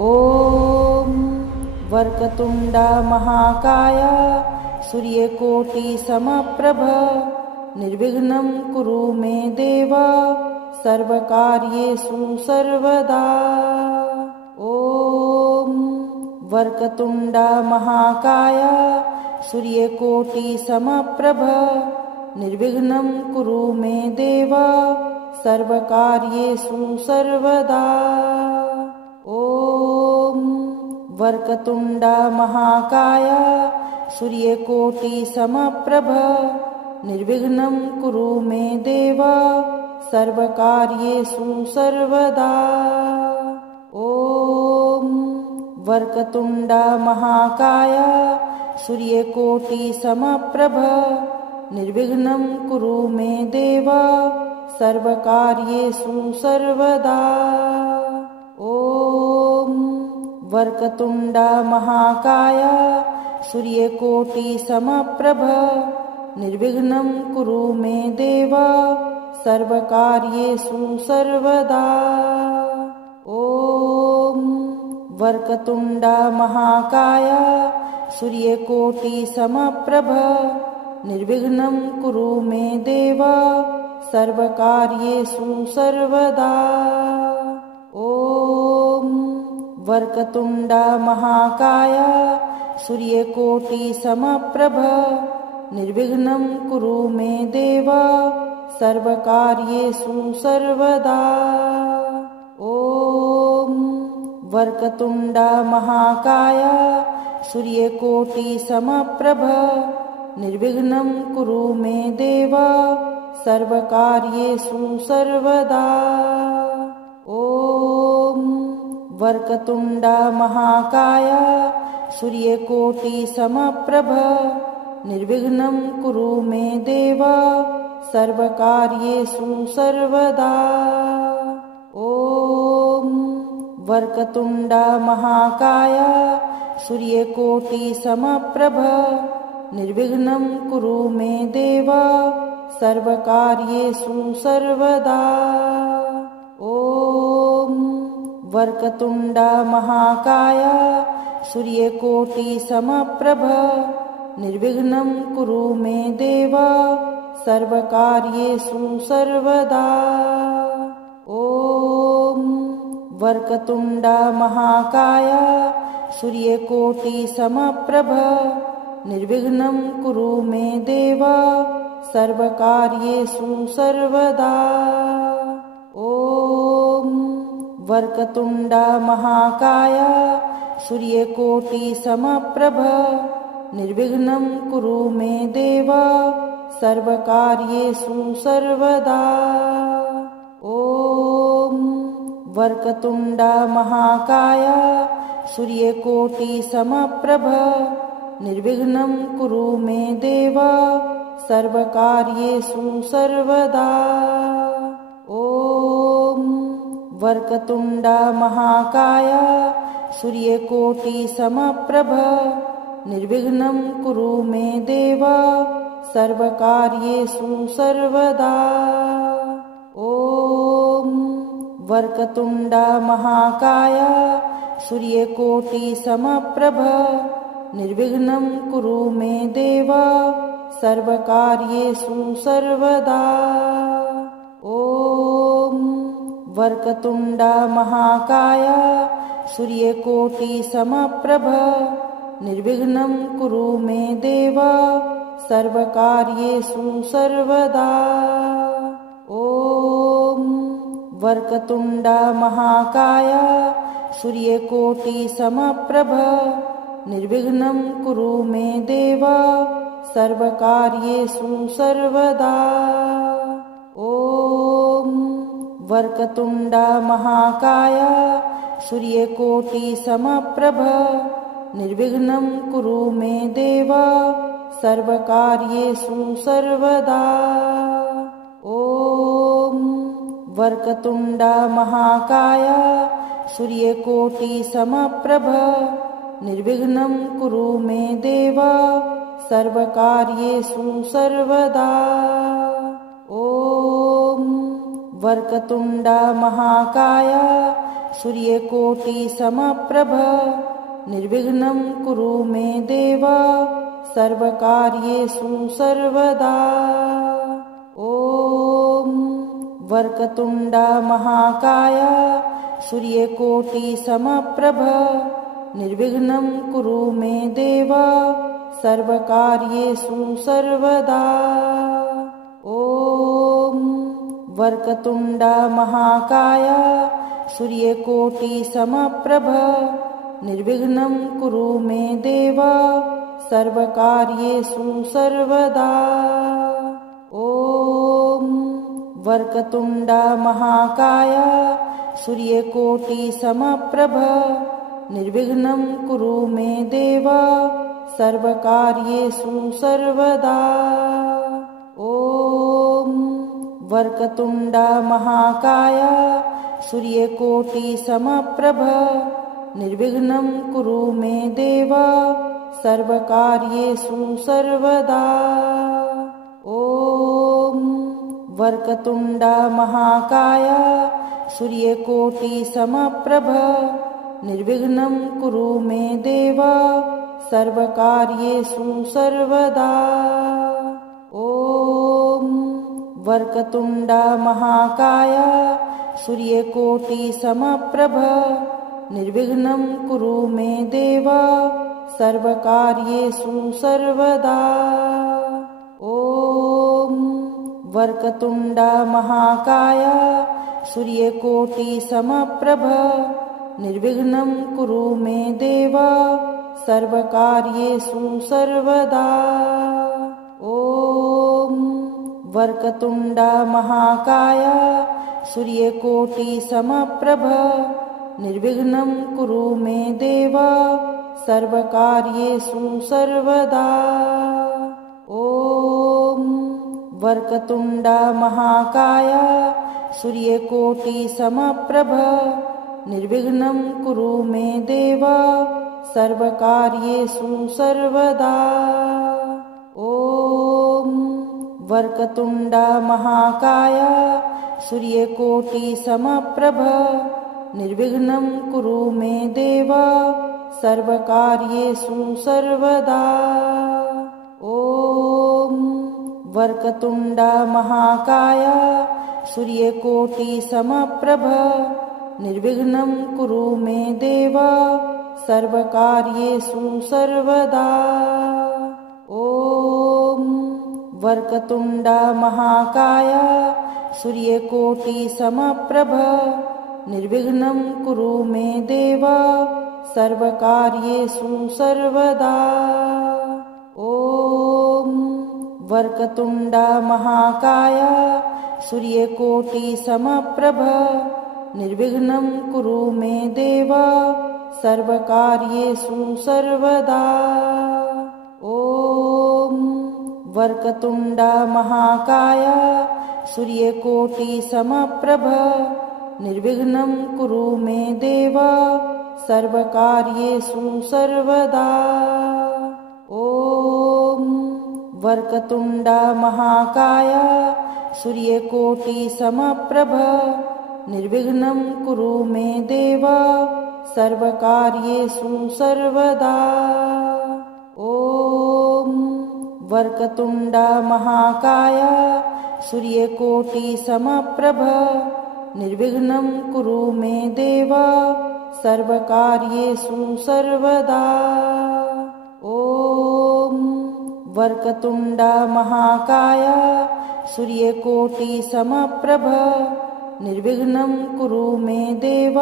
ॐ वक्रतुण्ड महाकाय सूर्यकोटिसमप्रभ निर्विघ्नं कुरु मे देव सर्वकार्येषु सर्वदा। ॐ वक्रतुण्ड महाकाय सूर्यकोटिसमप्रभ निर्विघ्नं कुरु मे देव सर्वकार्येषु सर्वदा। ॐ वक्रतुण्ड महाकाय सूर्यकोटिसमप्रभ निर्विघ्नं कुरु मे देव सर्वकार्येषु सर्वदा। ॐ वक्रतुण्ड महाकाय सूर्यकोटिसमप्रभ निर्विघ्नं कुरु मे देव सर्वकार्येषु सर्वदा। ॐ वक्रतुण्ड महाकाय सूर्यकोटिसमप्रभ निर्विघ्नं कुरु मे देव सर्वकार्येषु सर्वदा। ॐ वक्रतुण्ड महाकाय सूर्यकोटिसमप्रभ निर्विघ्नं कुरु मे देव सर्वकार्येषु सर्वदा। ॐ वक्रतुण्ड महाकाय सूर्यकोटिसमप्रभ निर्विघ्नं कुरु मे देव सर्वकार्येषु सर्वदा। ॐ वक्रतुण्ड महाकाय सूर्यकोटिसमप्रभ निर्विघ्नं कुरु मे देव सर्वकार्येषु सर्वदा। ॐ वक्रतुण्ड महाकाय सूर्यकोटिसमप्रभ निर्विघ्नं कुरु मे देव सर्वकार्येषु सर्वदा। ॐ वक्रतुण्ड महाकाय सूर्यकोटिसमप्रभ निर्विघ्नं कुरु मे देव सर्वकार्येषु सर्वदा। ॐ वक्रतुण्ड महाकाय सूर्यकोटिसमप्रभ निर्विघ्नं कुरु मे देव सर्वकार्येषु सर्वदा। ॐ वक्रतुण्ड महाकाय सूर्यकोटिसमप्रभ निर्विघ्नं कुरु मे देव सर्वकार्येषु सर्वदा। ॐ वक्रतुण्ड महाकाय सूर्यकोटिसमप्रभ निर्विघ्नं कुरु मे देव सर्वकार्येषु सर्वदा। ॐ वक्रतुण्ड महाकाय सूर्यकोटिसमप्रभ निर्विघ्नं कुरु मे देव सर्वकार्येषु सर्वदा। ॐ वक्रतुण्ड महाकाय सूर्यकोटिसमप्रभ निर्विघ्नं कुरु मे देव सर्वकार्येषु सर्वदा। ॐ वक्रतुण्ड महाकाय सूर्यकोटिसमप्रभ निर्विघ्नं कुरु मे देव सर्वकार्येषु सर्वदा। ॐ वक्रतुण्ड महाकाय सूर्यकोटिसमप्रभ निर्विघ्नं कुरु मे देव सर्वकार्येषु सर्वदा। ॐ वक्रतुण्ड महाकाय सूर्यकोटिसमप्रभ निर्विघ्नं कुरु मे देव सर्वकार्येषु सर्वदा। ॐ वक्रतुण्ड महाकाय सूर्यकोटिसमप्रभ निर्विघ्नं कुरु मे देव सर्वकार्येषु सर्वदा। ॐ वक्रतुण्ड महाकाय सूर्यकोटिसमप्रभ निर्विघ्नं कुरु मे देव सर्वकार्येषु सर्वदा। ॐ वक्रतुण्ड महाकाय सूर्यकोटिसमप्रभ निर्विघ्नं कुरु मे देव सर्वकार्येषु सर्वदा। ॐ वक्रतुण्ड महाकाय सूर्यकोटिसमप्रभ निर्विघ्नं कुरु मे देव सर्वकार्येषु सर्वदा। ॐ वक्रतुण्ड महाकाय सूर्यकोटिसमप्रभ निर्विघ्नं कुरु मे देव सर्वकार्येषु सर्वदा। ॐ वक्रतुण्ड महाकाय सूर्यकोटिसमप्रभ निर्विघ्नं कुरु मे देव सर्वकार्येषु सर्वदा। ॐ वक्रतुण्ड महाकाय सूर्यकोटिसमप्रभ निर्विघ्नं कुरु मे देव सर्वकार्येषु सर्वदा। ॐ वक्रतुण्ड महाकाय सूर्यकोटिसमप्रभ निर्विघ्नं कुरु मे देव सर्वकार्येषु सर्वदा। ॐ वक्रतुण्ड महाकाय सूर्यकोटिसमप्रभ निर्विघ्नं कुरु मे देव सर्वकार्येषु सर्वदा। ॐ वक्रतुण्ड महाकाय सूर्यकोटिसमप्रभ निर्विघ्नं कुरु मे देव सर्वकार्येषु सर्वदा। ॐ वक्रतुण्ड महाकाय सूर्यकोटिसमप्रभ निर्विघ्नं कुरु मे देव सर्वकार्येषु सर्वदा। ॐ वक्रतुण्ड महाकाय सूर्यकोटिसमप्रभ निर्विघ्नं कुरु मे देव सर्वकार्येषु सर्वदा। ॐ वक्रतुण्ड महाकाय सूर्यकोटिसमप्रभ निर्विघ्नं कुरु मे देव सर्वकार्येषु सर्वदा। ॐ वक्रतुण्ड महाकाय सूर्यकोटिसमप्रभ निर्विघ्नं कुरु मे देव सर्वकार्येषु सर्वदा। ॐ वक्रतुण्ड महाकाय सूर्यकोटिसमप्रभ निर्विघ्नं कुरु मे देव सर्वकार्येषु सर्वदा। ॐ वक्रतुण्ड महाकाय सूर्यकोटिसमप्रभ निर्विघ्नं कुरु मे देव सर्वकार्येषु सर्वदा। ॐ वक्रतुण्ड महाकाय सूर्यकोटिसमप्रभ निर्विघ्नं कुरु मे देव सर्वकार्येषु सर्वदा। ॐ वक्रतुण्ड महाकाय सूर्यकोटिसमप्रभ निर्विघ्नं कुरु मे देव सर्वकार्येषु सर्वदा। ॐ वक्रतुण्ड महाकाय सूर्यकोटिसमप्रभ निर्विघ्नं कुरु मे देव सर्वकार्येषु सर्वदा। ॐ वक्रतुण्ड महाकाय सूर्यकोटिसमप्रभ निर्विघ्नं कुरु मे देव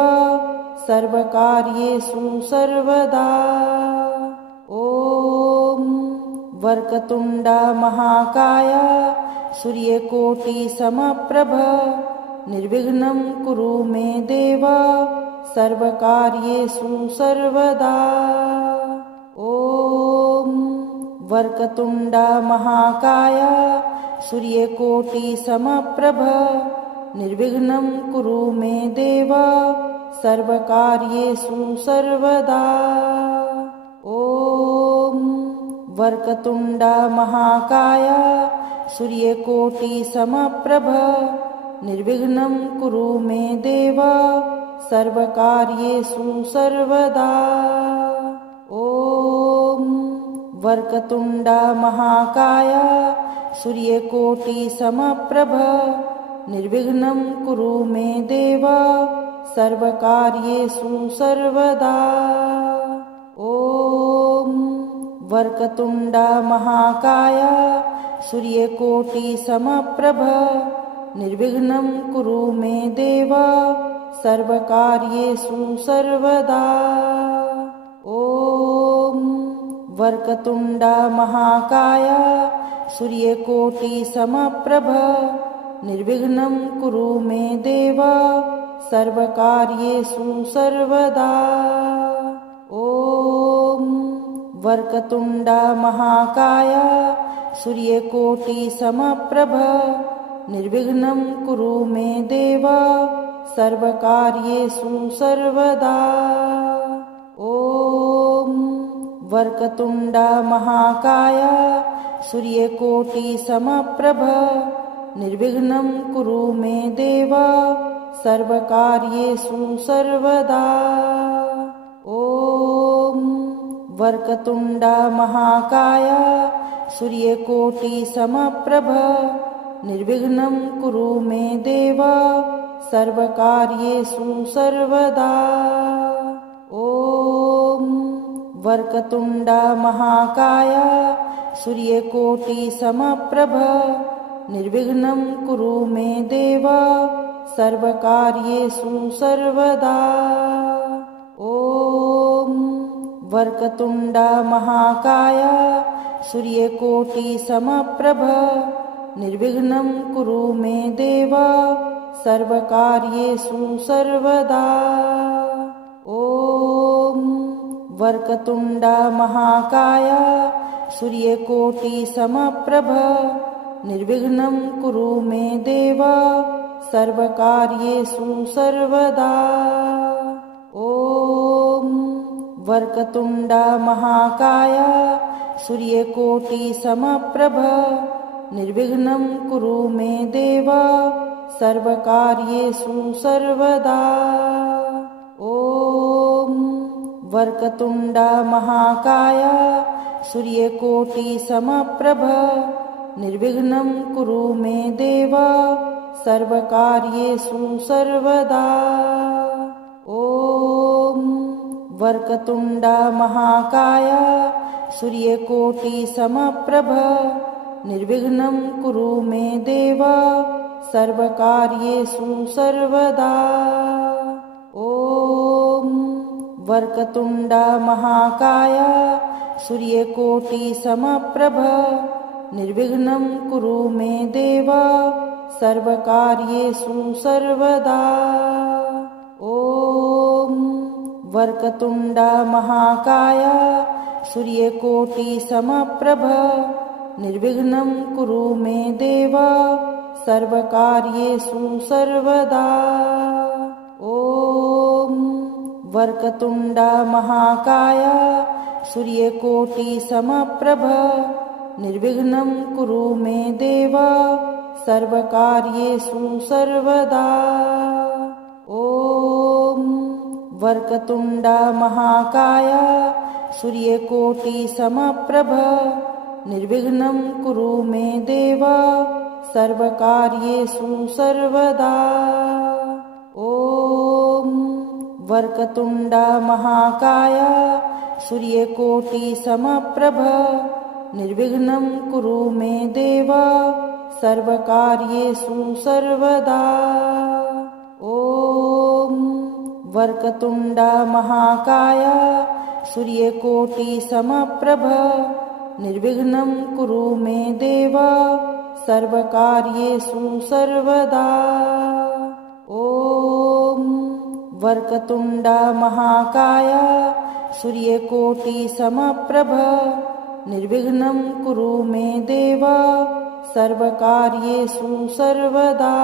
सर्वकार्येषु सर्वदा। ॐ वक्रतुण्ड महाकाय सूर्यकोटिसमप्रभ निर्विघ्नं कुरु मे देव सर्वकार्येषु सर्वदा। ॐ वक्रतुण्ड महाकाय सूर्यकोटिसमप्रभ निर्विघ्नं कुरु मे देव सर्वकार्येषु सर्वदा। ॐ वक्रतुण्ड महाकाय सूर्यकोटिसमप्रभ निर्विघ्नं कुरु मे देव सर्वकार्येषु सर्वदा। ॐ वक्रतुण्ड महाकाय सूर्यकोटिसमप्रभ निर्विघ्नं कुरु मे देव सर्वकार्येषु सर्वदा। ॐ वक्रतुण्ड महाकाय सूर्यकोटिसमप्रभ निर्विघ्नं कुरु मे देव सर्वकार्येषु सर्वदा। ॐ वक्रतुण्ड महाकाय सूर्यकोटिसमप्रभ निर्विघ्नं कुरु मे देव सर्वकार्येषु सर्वदा। ॐ वक्रतुण्ड महाकाय सूर्यकोटिसमप्रभ निर्विघ्नं कुरु मे देव सर्वकार्येषु सर्वदा। ॐ वक्रतुण्ड महाकाय सूर्यकोटिसमप्रभ निर्विघ्नं कुरु मे देव सर्वकार्येषु सर्वदा। ॐ वक्रतुण्ड महाकाय सूर्यकोटिसमप्रभ निर्विघ्नं कुरु मे देव सर्वकार्येषु सर्वदा। ॐ वक्रतुण्ड महाकाय सूर्यकोटिसमप्रभ निर्विघ्नं कुरु मे देव सर्वकार्येषु सर्वदा। ॐ वक्रतुण्ड महाकाय सूर्यकोटिसमप्रभ निर्विघ्नं कुरु मे देव सर्वकार्येषु सर्वदा। ॐ वक्रतुण्ड महाकाय सूर्यकोटिसमप्रभ निर्विघ्नं कुरु मे देव सर्वकार्येषु सर्वदा। ॐ वक्रतुण्ड महाकाय सूर्यकोटिसमप्रभ निर्विघ्नं कुरु मे देव सर्वकार्येषु सर्वदा। ॐ वक्रतुण्ड महाकाय सूर्यकोटिसमप्रभ निर्विघ्नं कुरु मे देव सर्वकार्येषु सर्वदा। ॐ वक्रतुण्ड महाकाय सूर्यकोटिसमप्रभ निर्विघ्नं कुरु मे देव सर्वकार्येषु सर्वदा। ॐ वक्रतुण्ड महाकाय सूर्यकोटिसमप्रभ निर्विघ्नं कुरु मे देव सर्वकार्येषु सर्वदा। ॐ वक्रतुण्ड महाकाय सूर्यकोटिसमप्रभ निर्विघ्नं कुरु मे देव सर्वकार्येषु सर्वदा। ॐ वक्रतुण्ड महाकाय सूर्यकोटिसमप्रभ निर्विघ्नं कुरु मे देव सर्वकार्येषु सर्वदा। ॐ वक्रतुण्ड महाकाय सूर्यकोटिसमप्रभ निर्विघ्नं कुरु मे देव सर्वकार्येषु सर्वदा। ॐ वक्रतुण्ड महाकाय सूर्यकोटिसमप्रभ निर्विघ्नं कुरु मे देव सर्वकार्येषु सर्वदा। ॐ वक्रतुण्ड महाकाय सूर्यकोटिसमप्रभ निर्विघ्नं कुरु मे देव सर्वकार्येषु सर्वदा। ॐ वक्रतुण्ड महाकाय सूर्यकोटिसमप्रभ निर्विघ्नं कुरु मे देव सर्वकार्येषु सर्वदा।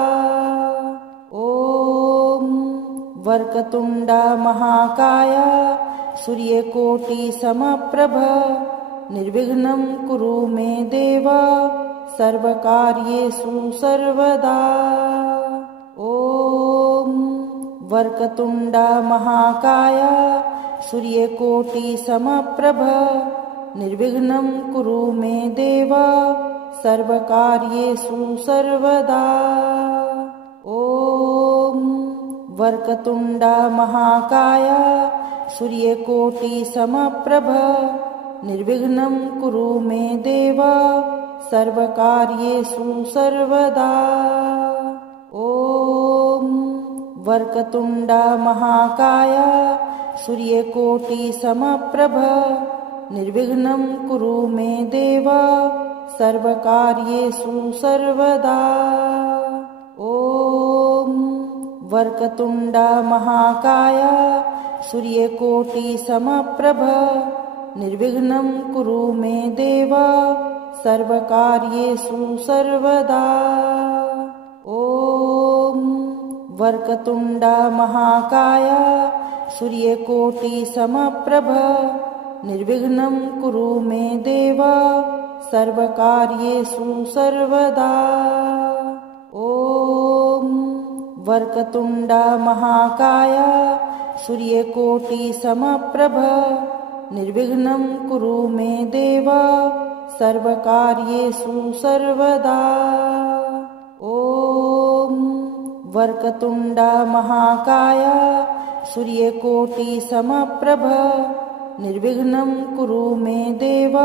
ॐ वक्रतुण्ड महाकाय सूर्यकोटिसमप्रभ निर्विघ्नं कुरु मे देव सर्वकार्येषु सर्वदा। ॐ वक्रतुण्डा महाकाय सूर्यकोटिसमप्रभ निर्विघ्नं कुरु मे देव सर्वकार्येषु सर्वदा। ॐ वक्रतुण्डा महाकाय सूर्यकोटिसमप्रभ निर्विघ्नं कुरु मे देव सर्वकार्येषु सर्वदा। ॐ वक्रतुण्डा महाकाय सूर्यकोटिसमप्रभ निर्विघ्नं कुरु मे देव सर्वकार्येषु सर्वदा। ॐ वक्रतुण्डा महाकाय सूर्यकोटिसमप्रभ निर्विघ्नं कुरु मे देव सर्वकार्येषु सर्वदा। ॐ वक्रतुण्डा महाकाय सूर्यकोटिसमप्रभ निर्विघ्नं कुरु मे देव सर्वकार्येषु सर्वदा। ॐ वक्रतुण्डा महाकाय सूर्यकोटिसमप्रभ निर्विघ्नं कुरु मे देव सर्वकार्येषु सर्वदा। ॐ वक्रतुण्डा महाकाय सूर्यकोटिसमप्रभ निर्विघ्नं कुरु मे देव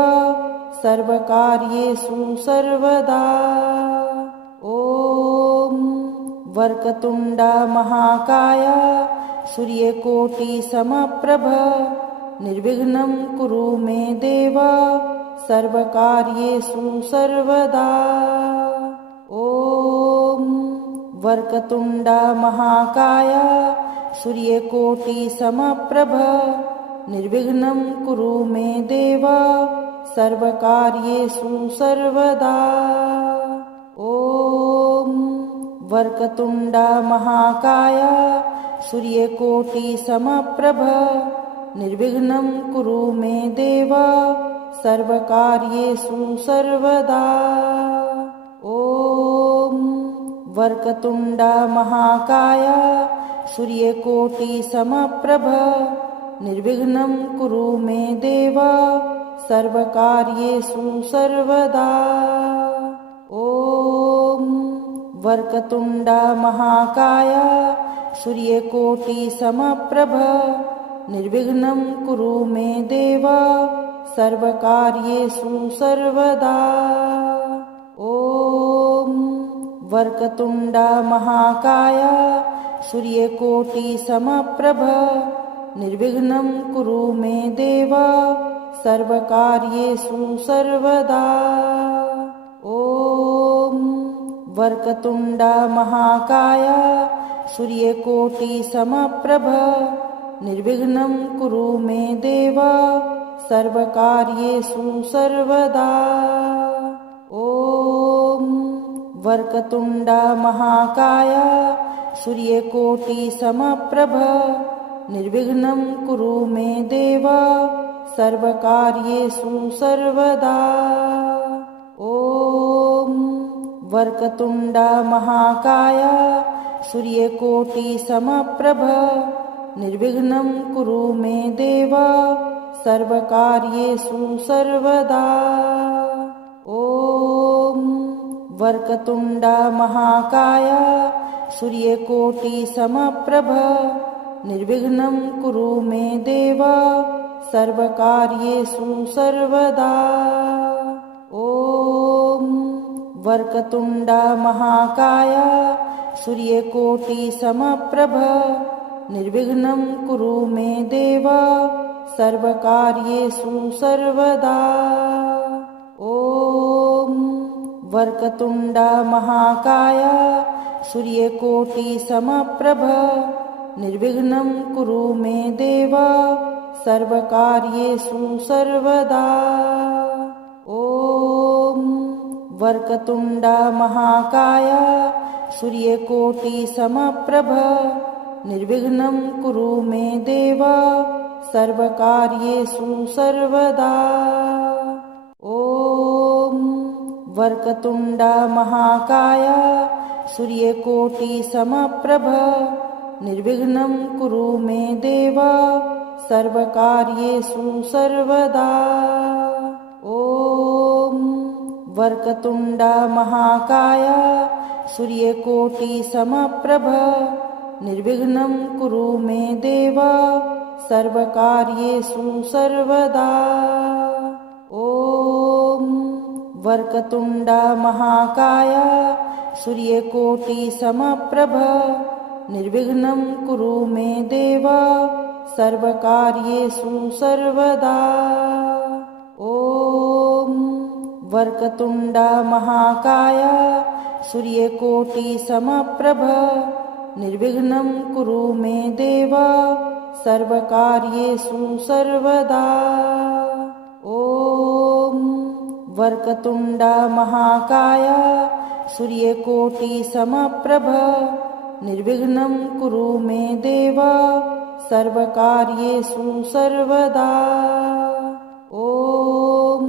सर्वकार्येषु सर्वदा। ॐ वक्रतुण्डा महाकाय सूर्यकोटिसमप्रभ निर्विघ्नं कुरु मे देव सर्वकार्येषु सर्वदा। ॐ वक्रतुण्डा महाकाय सूर्यकोटिसमप्रभ निर्विघ्नं कुरु मे देव सर्वकार्येषु सर्वदा। ॐ वक्रतुण्डा महाकाय सूर्यकोटिसमप्रभ निर्विघ्नं कुरु मे देव सर्वकार्येषु सर्वदा। ॐ वक्रतुण्डा महाकाय सूर्यकोटिसमप्रभ निर्विघ्नं कुरु मे देव सर्वकार्येषु सर्वदा। ॐ वक्रतुण्डा महाकाय सूर्यकोटिसमप्रभ निर्विघ्नं कुरु मे देव सर्वकार्येषु सर्वदा। ॐ वक्रतुण्डा महाकाय सूर्यकोटिसमप्रभ निर्विघ्नं कुरु मे देव सर्वकार्येषु सर्वदा। ॐ वक्रतुण्डा महाकाय सूर्यकोटिसमप्रभ निर्विघ्नं कुरु मे देव सर्वकार्येषु सर्वदा। ॐ वक्रतुण्डा महाकाय सूर्यकोटिसमप्रभ निर्विघ्नं कुरु मे देव सर्वकार्येषु सर्वदा। ॐ वक्रतुण्डा महाकाय सूर्यकोटिसमप्रभ निर्विघ्नं कुरु मे देव सर्वकार्येषु सर्वदा। ॐ वक्रतुण्डा महाकाय सूर्यकोटिसमप्रभ निर्विघ्नं कुरु मे देव सर्वकार्येषु सर्वदा। ॐ वक्रतुण्डा महाकाय सूर्यकोटिसमप्रभ निर्विघ्नं कुरु मे देव सर्वकार्येषु सर्वदा। ॐ वक्रतुण्डा महाकाय सूर्यकोटिसमप्रभ निर्विघ्नं कुरु मे देव सर्वकार्येषु सर्वदा। ॐ वक्रतुण्डा महाकाय सूर्यकोटिसमप्रभ निर्विघ्नं कुरु मे देव सर्वकार्येषु सर्वदा। ॐ वक्रतुण्डा महाकाय सूर्यकोटिसमप्रभ निर्विघ्नं कुरु मे देव सर्वकार्येषु सर्वदा। ॐ वक्रतुण्ड महाकाय सूर्यकोटिसमप्रभ निर्विघ्नं कुरु मे देव सर्वकार्येषु सर्वदा। ॐ वक्रतुण्ड महाकाय सूर्यकोटिसमप्रभ निर्विघ्नं कुरु मे देव सर्वकार्येषु सर्वदा। ॐ वक्रतुण्ड महाकाय सूर्यकोटिसमप्रभ निर्विघ्नं कुरु मे देव सर्वकार्येषु सर्वदा। ॐ वक्रतुण्ड महाकाय सूर्यकोटिसमप्रभ निर्विघ्नं कुरु मे देव सर्वकार्येषु सर्वदा। ॐ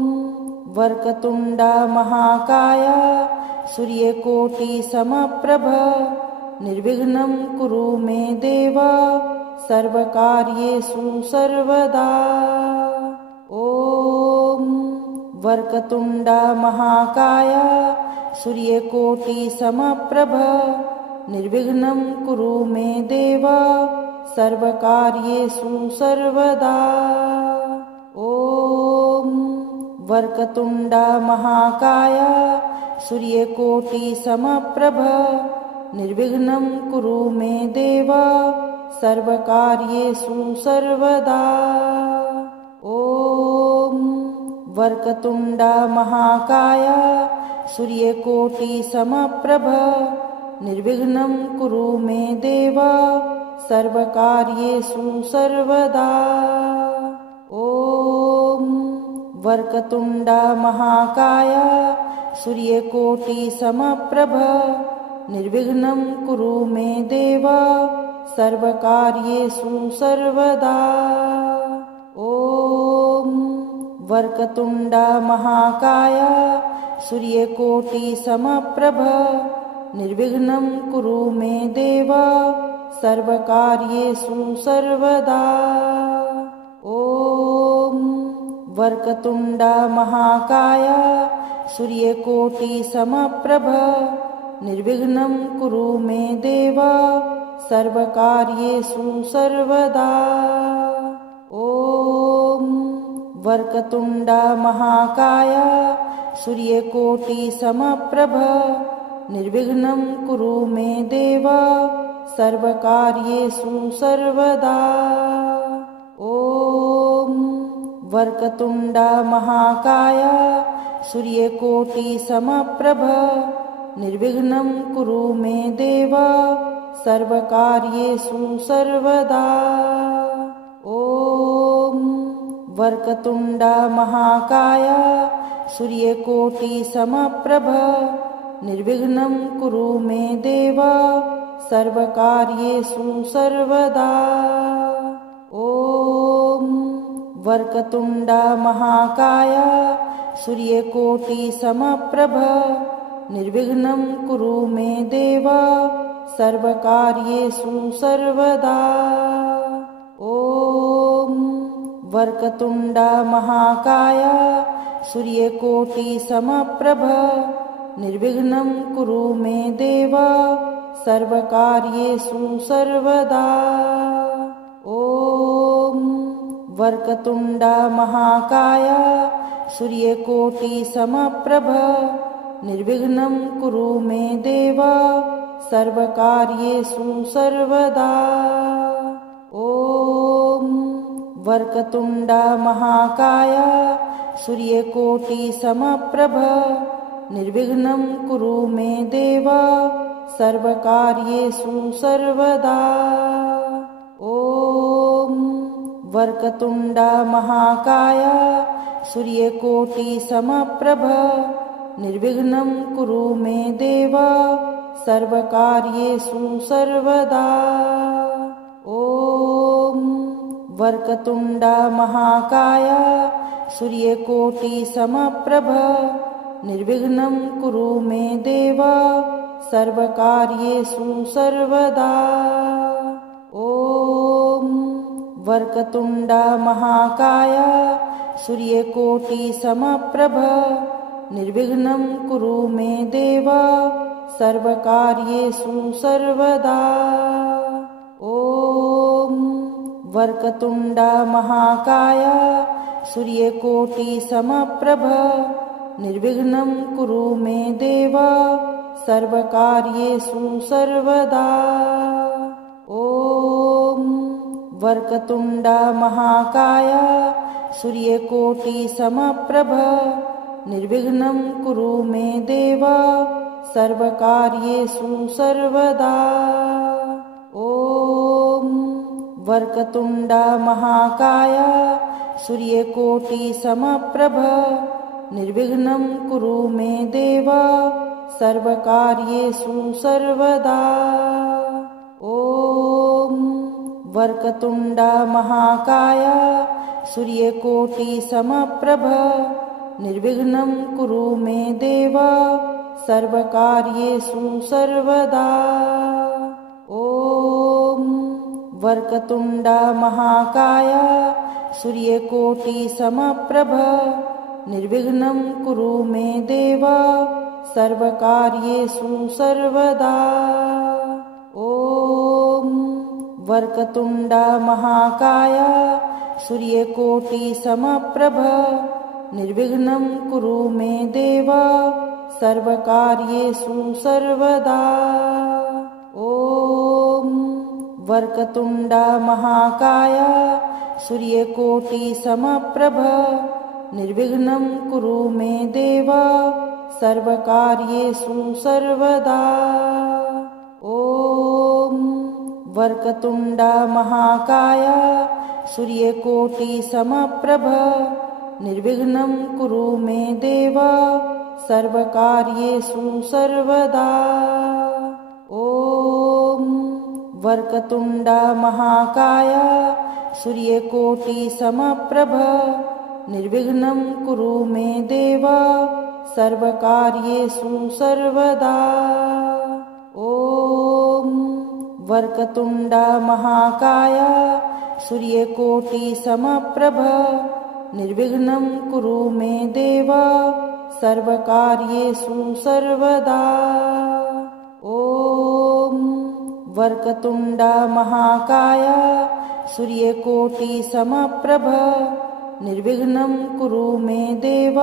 वक्रतुण्ड महाकाय सूर्यकोटिसमप्रभ निर्विघ्नं कुरु मे देव सर्वकार्येषु सर्वदा। ॐ वक्रतुण्ड महाकाय सूर्यकोटिसमप्रभ निर्विघ्नं कुरु मे देव सर्वकार्येषु सर्वदा। ॐ वक्रतुण्ड महाकाय सूर्यकोटिसमप्रभ निर्विघ्नं कुरु मे देव सर्वकार्येषु सर्वदा। ॐ वक्रतुण्ड महाकाय सूर्यकोटिसमप्रभ निर्विघ्नं कुरु मे देव सर्वकार्येषु सर्वदा। ॐ वक्रतुण्ड महाकाय सूर्यकोटिसमप्रभ निर्विघ्नं कुरु मे देव सर्वकार्येषु सर्वदा। ॐ वक्रतुण्ड महाकाय सूर्यकोटिसमप्रभ निर्विघ्नं कुरु मे देव सर्वकार्येषु सर्वदा। ॐ वक्रतुण्ड महाकाय सूर्यकोटिसमप्रभ निर्विघ्नं कुरु मे देव सर्वकार्येषु सर्वदा। ॐ वक्रतुण्ड महाकाय सूर्यकोटिसमप्रभ निर्विघ्नं कुरु मे देव सर्वकार्येषु सर्वदा। ॐ वक्रतुण्ड महाकाय सूर्यकोटिसमप्रभ निर्विघ्नं कुरु मे देव सर्वकार्येषु सर्वदा। ॐ वक्रतुण्ड महाकाय सूर्यकोटिसमप्रभ निर्विघ्नं कुरु मे देव सर्वकार्येषु सर्वदा। ॐ वक्रतुण्ड महाकाय सूर्यकोटिसमप्रभ निर्विघ्नं कुरु मे देव सर्वकार्येषु सर्वदा। ॐ वक्रतुण्ड महाकाय सूर्यकोटिसमप्रभ निर्विघ्नं कुरु मे देव सर्वकार्येषु सर्वदा। ॐ वक्रतुण्ड महाकाय सूर्यकोटिसमप्रभ निर्विघ्नं कुरु मे देव सर्वकार्येषु सर्वदा। ॐ वक्रतुण्ड महाकाय सूर्यकोटिसमप्रभ निर्विघ्नं कुरु मे देव सर्वकार्येषु सर्वदा। ॐ वक्रतुण्ड महाकाय सूर्यकोटिसमप्रभ निर्विघ्नं कुरु मे देव सर्वकार्येषु सर्वदा। ॐ वक्रतुण्ड महाकाय सूर्यकोटिसमप्रभ निर्विघ्नं कुरु मे देव सर्वकार्येषु सर्वदा। वक्रतुण्डा महाकाय सूर्यकोटिसमप्रभ निर्विघ्नं कुरु मे देव सर्वकार्येषु सर्वदा। ॐ वक्रतुण्डा महाकाय सूर्यकोटिसमप्रभ निर्विघ्नं कुरु मे देव सर्वकार्येषु सर्वदा। ॐ वक्रतुण्डा महाकाय सूर्यकोटिसमप्रभ निर्विघ्नं कुरु मे देव सर्वकार्येषु सर्वदा। ॐ वक्रतुण्डा महाकाय सूर्यकोटिसमप्रभ निर्विघ्नं कुरु मे देव सर्वकार्येषु सर्वदा। ॐ वक्रतुण्डा महाकाय सूर्यकोटिसमप्रभ निर्विघ्नं कुरु मे देव सर्वकार्येषु सर्वदा। ॐ वक्रतुण्डा महाकाय सूर्यकोटिसमप्रभ निर्विघ्नं कुरु मे देव सर्वकार्येषु सर्वदा। ॐ वक्रतुण्डा महाकाय सूर्यकोटिसमप्रभ निर्विघ्नं कुरु मे देव सर्वकार्येषु सर्वदा। ॐ वक्रतुण्डा महाकाय सूर्यकोटिसमप्रभ निर्विघ्नं कुरु मे देव सर्वकार्येषु सर्वदा। ॐ वक्रतुण्डा महाकाय सूर्यकोटिसमप्रभ निर्विघ्नं कुरु मे देव सर्वकार्येषु सर्वदा। ॐ वक्रतुण्डा महाकाय सूर्यकोटिसमप्रभ निर्विघ्नं कुरु मे देव सर्वकार्येषु सर्वदा। ॐ वक्रतुण्डा महाकाय सूर्यकोटिसमप्रभ निर्विघ्नं कुरु मे देव सर्वकार्येषु सर्वदा। ॐ वक्रतुण्डा महाकाय सूर्यकोटिसमप्रभ निर्विघ्नं कुरु मे देव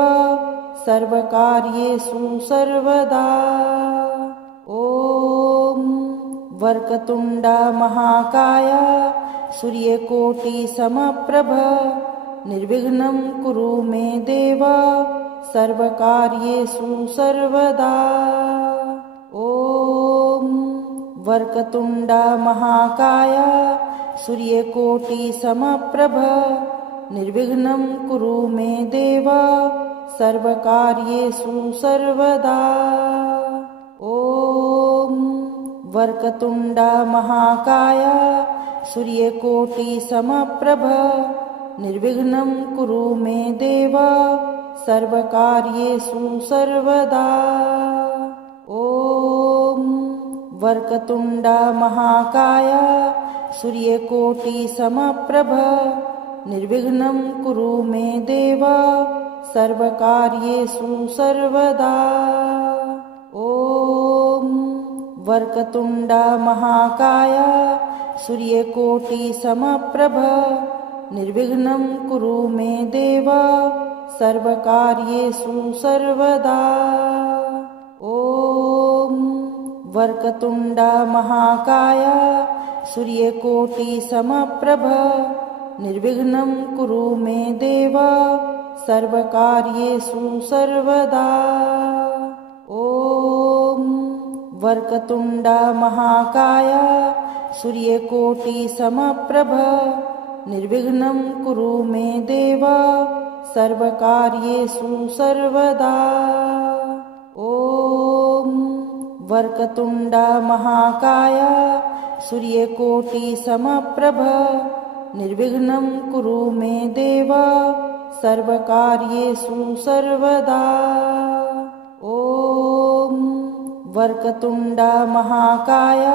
सर्वकार्येषु सर्वदा। ॐ वक्रतुण्डा महाकाय सूर्यकोटिसमप्रभ निर्विघ्नं कुरु मे देव सर्वकार्येषु सर्वदा। ॐ वक्रतुण्डा महाकाय सूर्यकोटिसमप्रभ निर्विघ्नं कुरु मे देव सर्वकार्येषु सर्वदा। ॐ वक्रतुण्डा महाकाय सूर्यकोटिसमप्रभ निर्विघ्नं कुरु मे देव सर्वकार्येषु सर्वदा। ॐ वक्रतुण्डा महाकाय सूर्यकोटिसमप्रभ निर्विघ्नं कुरु मे देव सर्वकार्येषु सर्वदा। ॐ वक्रतुण्डा महाकाय सूर्यकोटिसमप्रभ निर्विघ्नं कुरु मे देव सर्वकार्येषु सर्वदा। ॐ वक्रतुण्डा महाकाय सूर्यकोटिसमप्रभ निर्विघ्नं कुरु मे देव सर्वकार्येषु सर्वदा। ॐ वक्रतुण्डा महाकाय सूर्यकोटिसमप्रभ निर्विघ्नं कुरु मे देव सर्वकार्येषु सर्वदा। ॐ वक्रतुण्डा महाकाय सूर्यकोटिसमप्रभ निर्विघ्नं कुरु मे देव सर्वकार्येषु सर्वदा। ॐ वक्रतुण्डा महाकाय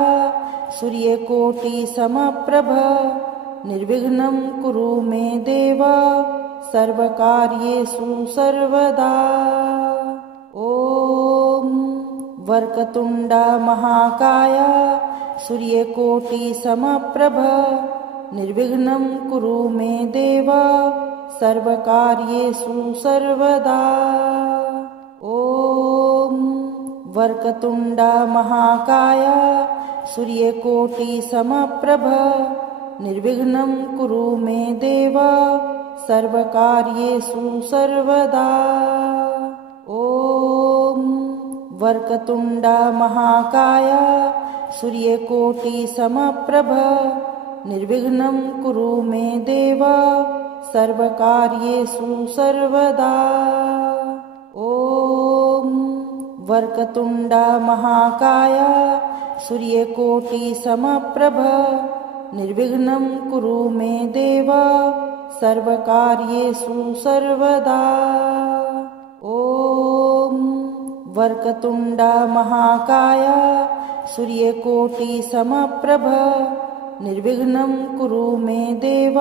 सूर्यकोटिसमप्रभ निर्विघ्नं कुरु मे देव सर्वकार्येषु सर्वदा। ॐ वक्रतुण्ड महाकाय सूर्यकोटिसमप्रभ निर्विघ्नं कुरु मे देव सर्वकार्येषु सर्वदा। ॐ वक्रतुण्ड महाकाय सूर्यकोटिसमप्रभ निर्विघ्नं कुरु मे देव सर्वकार्येषु सर्वदा। ॐ वक्रतुण्ड महाकाय सूर्यकोटिसमप्रभ निर्विघ्नं कुरु मे देव सर्वकार्येषु सर्वदा। ॐ वक्रतुण्ड महाकाय सूर्यकोटिसमप्रभ निर्विघ्नं कुरु मे देव सर्वकार्येषु सर्वदा। ॐ वक्रतुण्ड महाकाय सूर्यकोटिसमप्रभ निर्विघ्नं कुरु मे देव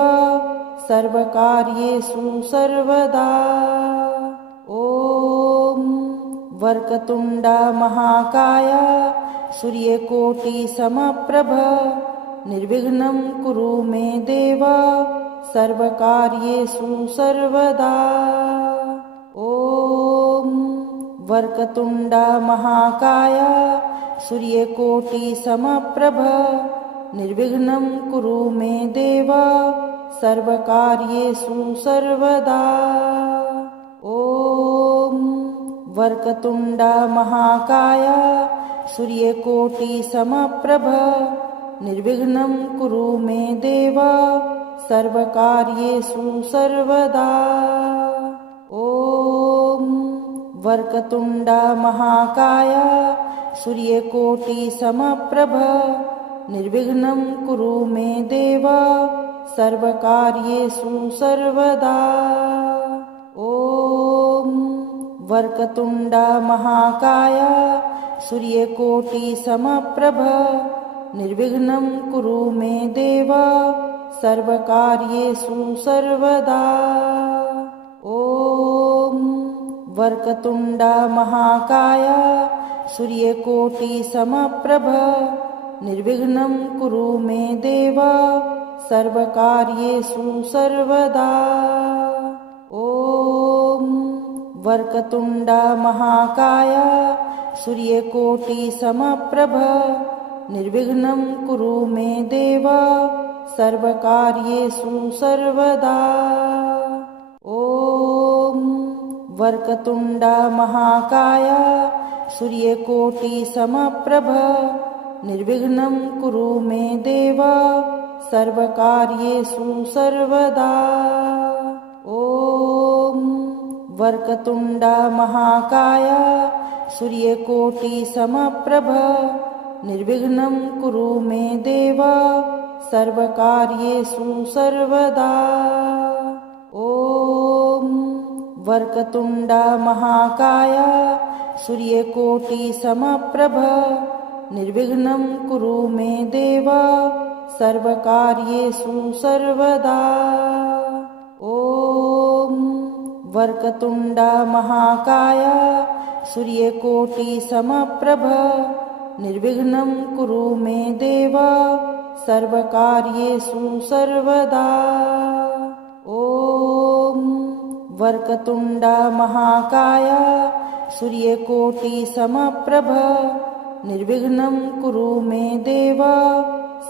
सर्वकार्येषु सर्वदा। ॐ वक्रतुण्ड महाकाय सूर्यकोटिसमप्रभ निर्विघ्नं कुरु मे देव सर्वकार्येषु सर्वदा। ॐ वक्रतुण्ड महाकाय सूर्यकोटिसमप्रभ निर्विघ्नं कुरु मे देव सर्वकार्येषु सर्वदा। ॐ वक्रतुण्ड महाकाय सूर्यकोटिसमप्रभ निर्विघ्नं कुरु मे देव सर्वकार्येषु सर्वदा। ॐ वक्रतुण्ड महाकाय सूर्यकोटिसमप्रभ निर्विघ्नं कुरु मे देव सर्वकार्येषु सर्वदा। ॐ वक्रतुण्ड महाकाय सूर्यकोटिसमप्रभ निर्विघ्नं कुरु मे देव सर्वकार्येषु सर्वदा। ॐ वक्रतुण्ड महाकाय सूर्यकोटिसमप्रभ निर्विघ्नं कुरु मे देव सर्वकार्येषु सर्वदा। ॐ वक्रतुण्ड महाकाय सूर्यकोटिसमप्रभ निर्विघ्नं कुरु मे देव सर्वकार्येषु सर्वदा। ॐ वक्रतुण्ड महाकाय सूर्यकोटिसमप्रभ निर्विघ्नं कुरु मे देव सर्वकार्येषु सर्वदा। ॐ वक्रतुण्ड महाकाय सूर्यकोटिसमप्रभ निर्विघ्नं कुरु मे देव सर्वकार्येषु सर्वदा। ॐ वक्रतुण्ड महाकाय सूर्यकोटिसमप्रभ निर्विघ्नं कुरु मे देव सर्वकार्येषु सर्वदा। ॐ वक्रतुण्ड महाकाय सूर्यकोटिसमप्रभ निर्विघ्नं कुरु मे देव सर्वकार्येषु सर्वदा। ॐ वक्रतुण्ड महाकाय सूर्यकोटिसमप्रभ निर्विघ्नं कुरु मे देव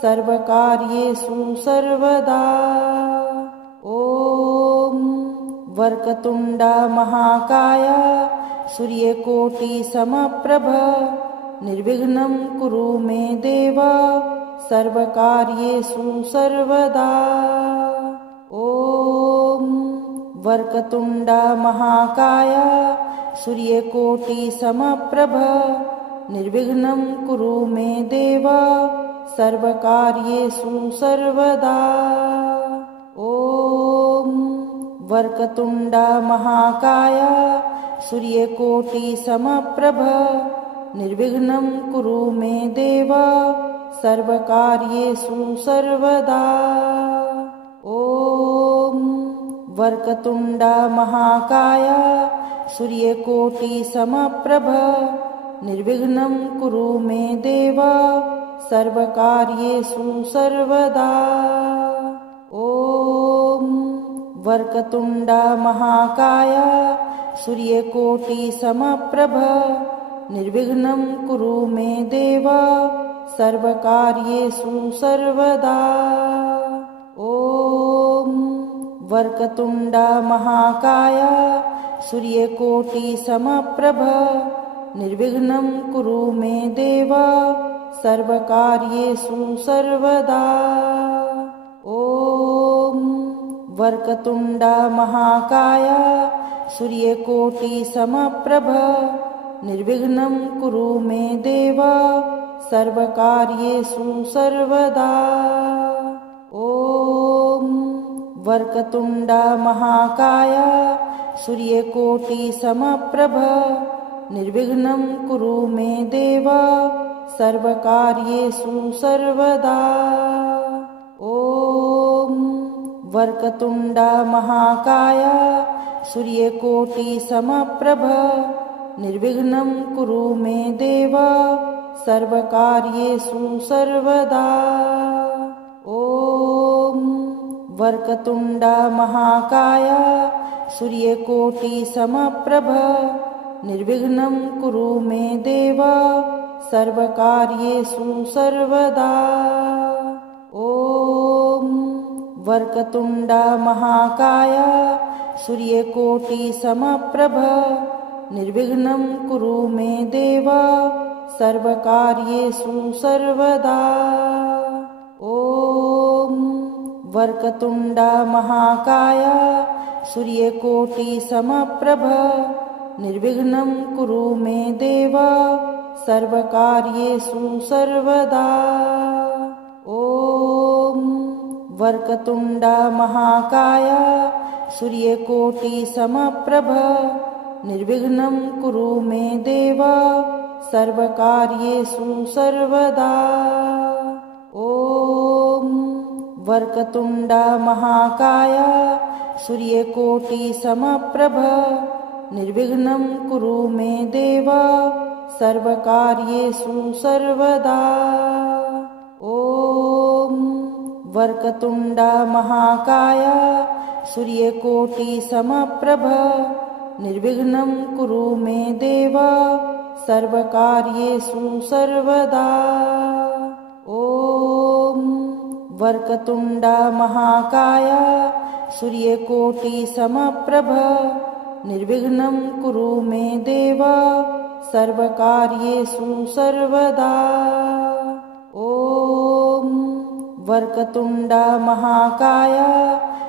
सर्वकार्येषु सर्वदा। ॐ वक्रतुण्ड महाकाय सूर्यकोटिसमप्रभ निर्विघ्नं कुरु मे देव सर्वकार्येषु सर्वदा। ॐ वक्रतुण्ड महाकाय सूर्यकोटिसमप्रभ निर्विघ्नं कुरु मे देव सर्वकार्येषु सर्वदा। ॐ वक्रतुण्ड महाकाय सूर्यकोटिसमप्रभ निर्विघ्नं कुरु मे देव सर्वकार्येषु सर्वदा। वक्रतुण्डा महाकाय सूर्यकोटिसमप्रभ निर्विघ्नं कुरु मे देव सर्वकार्येषु सर्वदा। ॐ वक्रतुण्डा महाकाय सूर्यकोटिसमप्रभ निर्विघ्नं कुरु मे देव सर्वकार्येषु सर्वदा। ॐ वक्रतुण्डा महाकाय सूर्यकोटिसमप्रभ निर्विघ्नं कुरु मे देव सर्वकार्येषु सर्वदा। ॐ वक्रतुण्डा महाकाय सूर्यकोटिसमप्रभ निर्विघ्नं कुरु मे देव सर्वकार्येषु सर्वदा। ॐ वक्रतुण्डा महाकाय सूर्यकोटिसमप्रभ निर्विघ्नं कुरु मे देव सर्वकार्येषु सर्वदा। ॐ वक्रतुण्डा महाकाय सूर्यकोटिसमप्रभ निर्विघ्नं कुरु मे देव सर्वकार्येषु सर्वदा। ॐ वक्रतुण्डा महाकाय सूर्यकोटिसमप्रभ निर्विघ्नं कुरु मे देव सर्वकार्येषु सर्वदा। ॐ वक्रतुण्डा महाकाय सूर्यकोटिसमप्रभ निर्विघ्नं कुरु मे देव सर्वकार्येषु सर्वदा। ॐ वक्रतुण्डा महाकाय सूर्यकोटिसमप्रभ निर्विघ्नं कुरु मे देव सर्वकार्येषु सर्वदा। ॐ वक्रतुण्डा महाकाय सूर्यकोटिसमप्रभ निर्विघ्नं कुरु मे देव सर्वकार्येषु सर्वदा। ॐ वक्रतुण्डा महाकाय सूर्यकोटिसमप्रभ निर्विघ्नं कुरु मे देव सर्वकार्येषु सर्वदा। ॐ वक्रतुण्डा महाकाय सूर्यकोटिसमप्रभ निर्विघ्नं कुरु मे देव सर्वकार्येषु सर्वदा। ॐ वक्रतुण्डा महाकाय सूर्यकोटिसमप्रभ निर्विघ्नं कुरु मे देव सर्वकार्येषु सर्वदा। ॐ वक्रतुण्डा महाकाय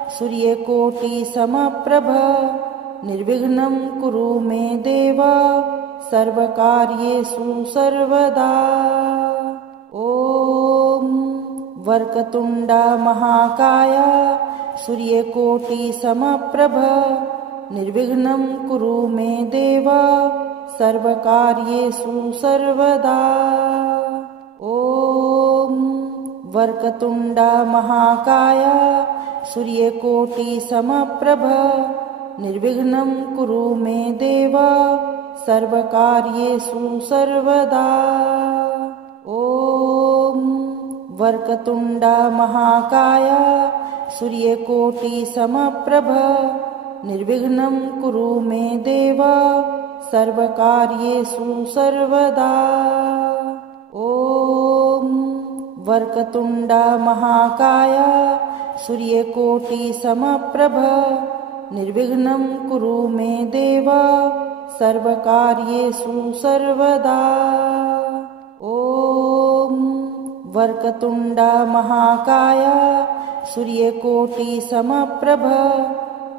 सूर्यकोटिसमप्रभ निर्विघ्नं कुरु मे देव सर्वकार्येषु सर्वदा। ॐ वक्रतुण्डा महाकाय सूर्यकोटिसमप्रभ निर्विघ्नं कुरु मे देव सर्वकार्येषु सर्वदा। ॐ वक्रतुण्डा महाकाय सूर्यकोटिसमप्रभ निर्विघ्नं कुरु मे देव सर्वकार्येषु सर्वदा। ॐ वक्रतुण्डा महाकाय सूर्यकोटिसमप्रभ निर्विघ्नं कुरु मे देव सर्वकार्येषु सर्वदा। ॐ वक्रतुण्डा महाकाय सूर्यकोटिसमप्रभ निर्विघ्नं कुरु मे देव सर्वकार्येषु सर्वदा। ॐ वक्रतुण्डा महाकाय सूर्यकोटिसमप्रभ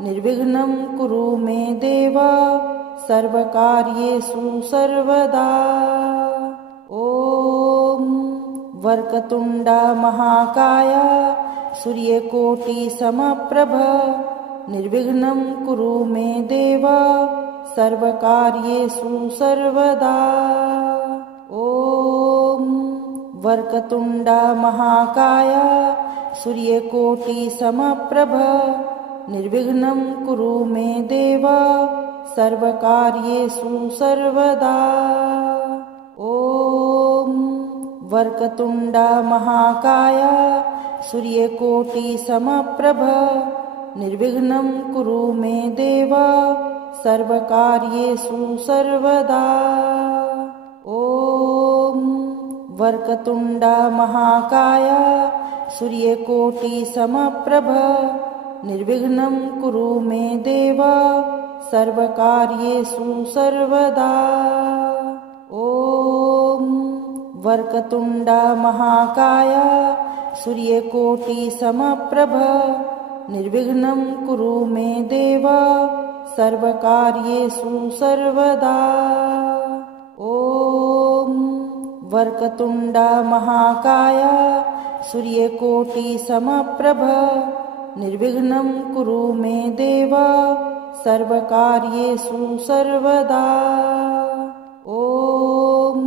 निर्विघ्नं कुरु मे देव सर्वकार्येषु सर्वदा। ॐ वक्रतुण्डा महाकाय सूर्यकोटिसमप्रभ निर्विघ्नं कुरु मे देव सर्वकार्येषु सर्वदा। ॐ वक्रतुण्डा महाकाय सूर्यकोटिसमप्रभ निर्विघ्नं कुरु मे देव सर्वकार्येषु सर्वदा। ॐ वक्रतुण्ड महाकाय सूर्यकोटिसमप्रभ निर्विघ्नं कुरु मे देव सर्वकार्येषु सर्वदा। ॐ वक्रतुण्ड महाकाय सूर्यकोटिसमप्रभ निर्विघ्नं कुरु मे देव सर्वकार्येषु सर्वदा। ॐ वक्रतुण्ड महाकाय सूर्यकोटिसमप्रभ निर्विघ्नं कुरु मे देव सर्वकार्येषु सर्वदा। ॐ वक्रतुण्ड महाकाय सूर्यकोटिसमप्रभ निर्विघ्नं कुरु मे देव सर्वकार्येषु सर्वदा। ॐ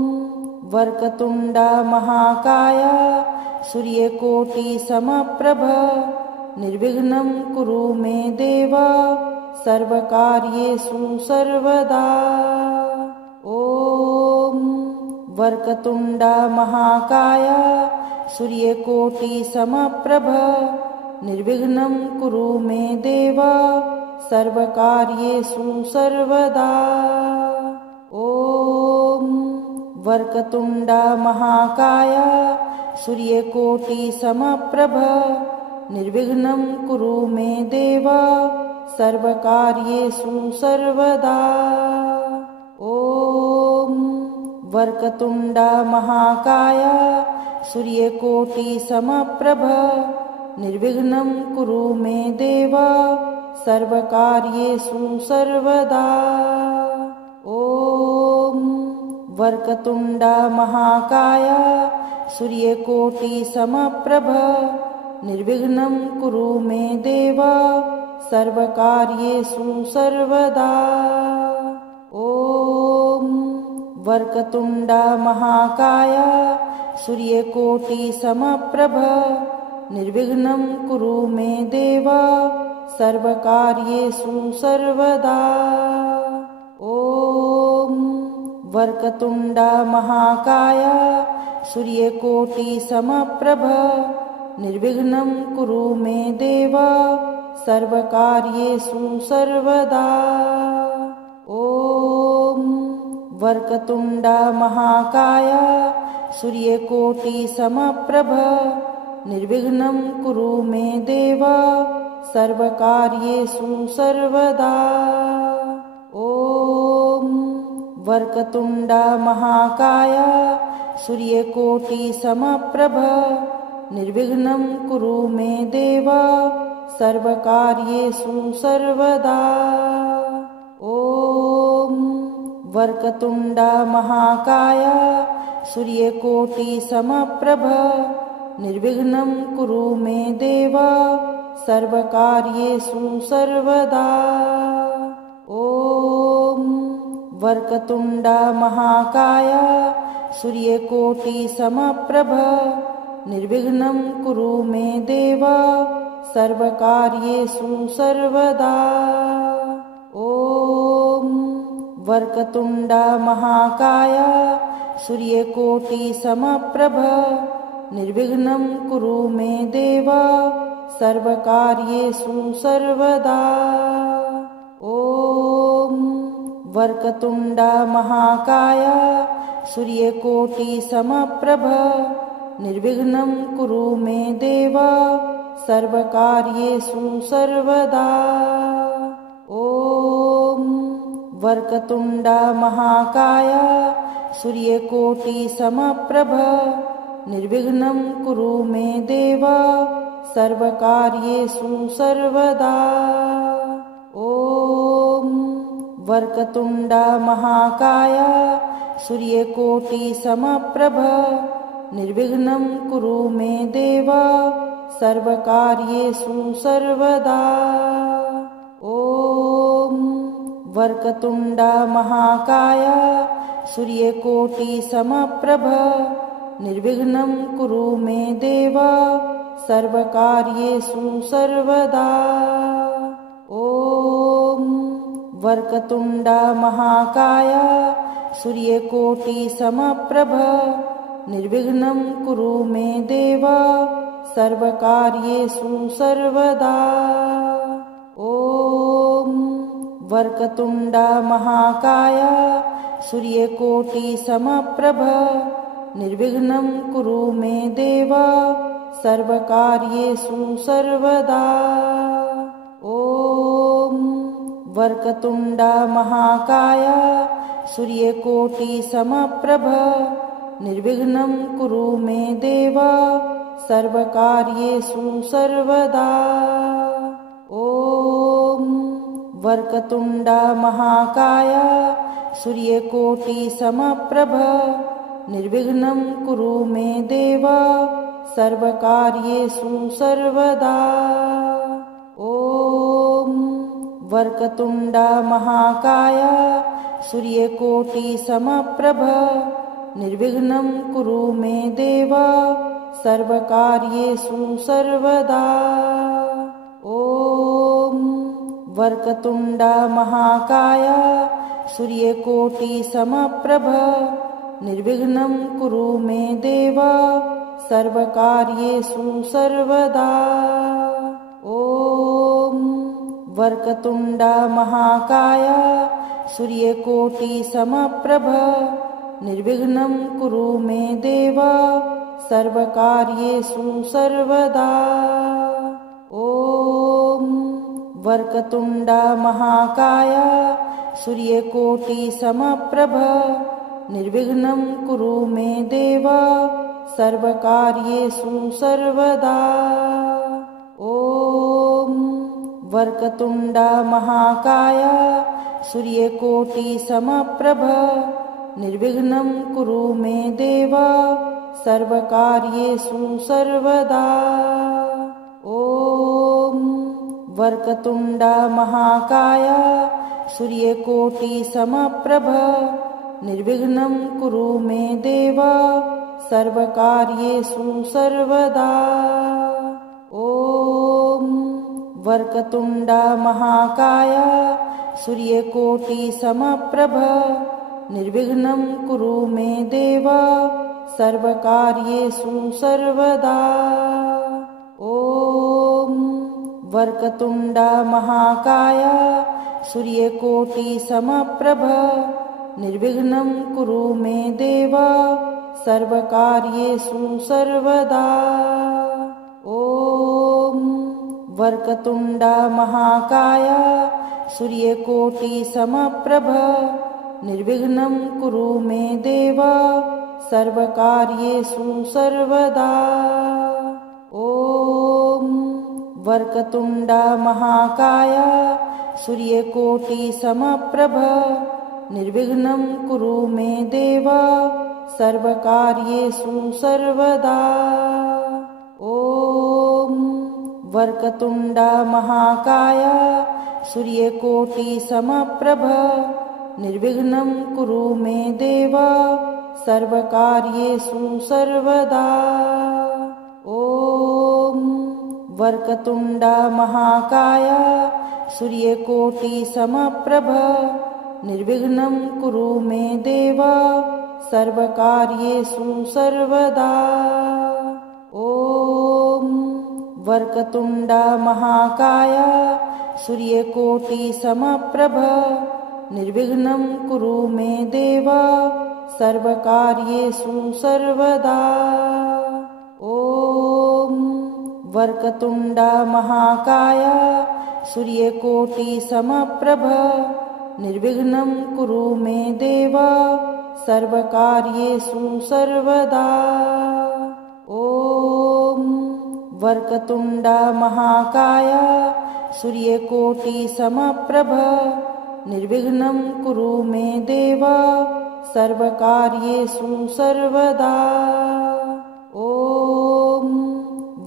वक्रतुण्ड महाकाय सूर्यकोटिसमप्रभ निर्विघ्नं कुरु मे देव सर्वकार्येषु सर्वदा। ॐ वक्रतुण्ड महाकाय सूर्यकोटिसमप्रभ निर्विघ्नं कुरु मे देव सर्वकार्येषु सर्वदा। ॐ वक्रतुण्ड महाकाय सूर्यकोटिसमप्रभ निर्विघ्नं कुरु मे देव सर्वकार्येषु सर्वदा। ॐ वक्रतुण्ड महाकाय सूर्यकोटिसमप्रभ निर्विघ्नं कुरु मे देव सर्वकार्येषु सर्वदा। ॐ वक्रतुण्ड महाकाय सूर्यकोटिसमप्रभ निर्विघ्नं कुरु मे देव सर्वकार्येषु सर्वदा। ॐ वक्रतुण्ड महाकाय सूर्यकोटिसमप्रभ निर्विघ्नं कुरु मे देव सर्वकार्येषु सर्वदा। ॐ वक्रतुण्ड महाकाय सूर्यकोटिसमप्रभ निर्विघ्नं कुरु मे देव सर्वकार्येषु सर्वदा। ॐ वक्रतुण्ड महाकाय सूर्यकोटिसमप्रभ निर्विघ्नं कुरु मे देव सर्वकार्येषु सर्वदा। ॐ वक्रतुण्ड महाकाय सूर्यकोटिसमप्रभ निर्विघ्नं कुरु मे देव सर्वकार्येषु सर्वदा। ॐ वक्रतुण्ड महाकाय सूर्यकोटिसमप्रभ निर्विघ्नं कुरु मे देव सर्वकार्येषु सर्वदा। ॐ वक्रतुण्ड महाकाय सूर्यकोटिसमप्रभ निर्विघ्नं कुरु मे देव सर्वकार्येषु सर्वदा। ॐ वक्रतुण्ड महाकाय सूर्यकोटिसमप्रभ निर्विघ्नं कुरु मे देव सर्वकार्येषु सर्वदा। ॐ वक्रतुण्ड महाकाय सूर्यकोटिसमप्रभ निर्विघ्नं कुरु मे देव सर्वकार्येषु सर्वदा। ॐ वक्रतुण्ड महाकाय सूर्यकोटिसमप्रभ निर्विघ्नं कुरु मे देव सर्वकार्येषु सर्वदा। ॐ वक्रतुण्ड महाकाय सूर्यकोटिसमप्रभ निर्विघ्नं कुरु मे देव सर्वकार्येषु सर्वदा। ॐ वक्रतुण्ड महाकाय सूर्यकोटिसमप्रभ निर्विघ्नं कुरु मे देव सर्वकार्येषु सर्वदा। वक्रतुण्डा महाकाय सूर्यकोटिसमप्रभ निर्विघ्नं कुरु मे देव सर्वकार्येषु सर्वदा। ॐ वक्रतुण्डा महाकाय सूर्यकोटिसमप्रभ निर्विघ्नं कुरु मे देव सर्वकार्येषु सर्वदा। ॐ वक्रतुण्डा महाकाय सूर्यकोटिसमप्रभ निर्विघ्नं कुरु मे देव सर्वकार्येषु सर्वदा। ॐ वक्रतुण्डा महाकाय सूर्यकोटिसमप्रभ निर्विघ्नं कुरु मे देव सर्वकार्येषु सर्वदा। ॐ वक्रतुण्डा महाकाय सूर्यकोटिसमप्रभ निर्विघ्नं कुरु मे देव सर्वकार्येषु सर्वदा। ॐ वक्रतुण्डा महाकाय सूर्यकोटिसमप्रभ निर्विघ्नं कुरु मे देव सर्वकार्येषु सर्वदा। ॐ वक्रतुण्डा महाकाय सूर्यकोटिसमप्रभ निर्विघ्नं कुरु मे देव सर्वकार्येषु सर्वदा। ॐ वक्रतुण्डा महाकाय सूर्यकोटिसमप्रभ निर्विघ्नं कुरु मे देव सर्वकार्येषु सर्वदा। ॐ वक्रतुण्डा महाकाय सूर्यकोटिसमप्रभ निर्विघ्नं कुरु मे देव सर्वकार्येषु सर्वदा। ॐ वक्रतुण्डा महाकाय सूर्यकोटिसमप्रभ निर्विघ्नं कुरु मे देव सर्वकार्येषु सर्वदा। ॐ वक्रतुण्डा महाकाय सूर्यकोटिसमप्रभ निर्विघ्नं कुरु मे देव सर्वकार्येषु सर्वदा। ॐ वक्रतुण्डा महाकाय सूर्यकोटिसमप्रभ निर्विघ्नं कुरु मे देव सर्वकार्येषु सर्वदा। ॐ वक्रतुण्डा महाकाय सूर्यकोटिसमप्रभ निर्विघ्नं कुरु मे देव सर्वकार्येषु सर्वदा। ॐ वक्रतुण्डा महाकाय सूर्यकोटिसमप्रभ निर्विघ्नं कुरु मे देव सर्वकार्येषु सर्वदा। ॐ वक्रतुण्डा महाकाय सूर्यकोटिसमप्रभ निर्विघ्नं कुरु मे देव सर्वकार्येषु सर्वदा। ॐ वक्रतुण्डा महाकाय सूर्यकोटिसमप्रभ निर्विघ्नं कुरु मे देव सर्वकार्येषु सर्वदा। ॐ वक्रतुण्डा महाकाय सूर्यकोटिसमप्रभ निर्विघ्नं कुरु मे देव सर्वकार्येषु सर्वदा। ॐ वक्रतुण्डा महाकाय सूर्यकोटिसमप्रभ निर्विघ्नं कुरु मे देव सर्वकार्येषु सर्वदा। ॐ वक्रतुण्डा महाकाय सूर्यकोटिसमप्रभ निर्विघ्नं कुरु मे देव सर्वकार्येषु सर्वदा। ॐ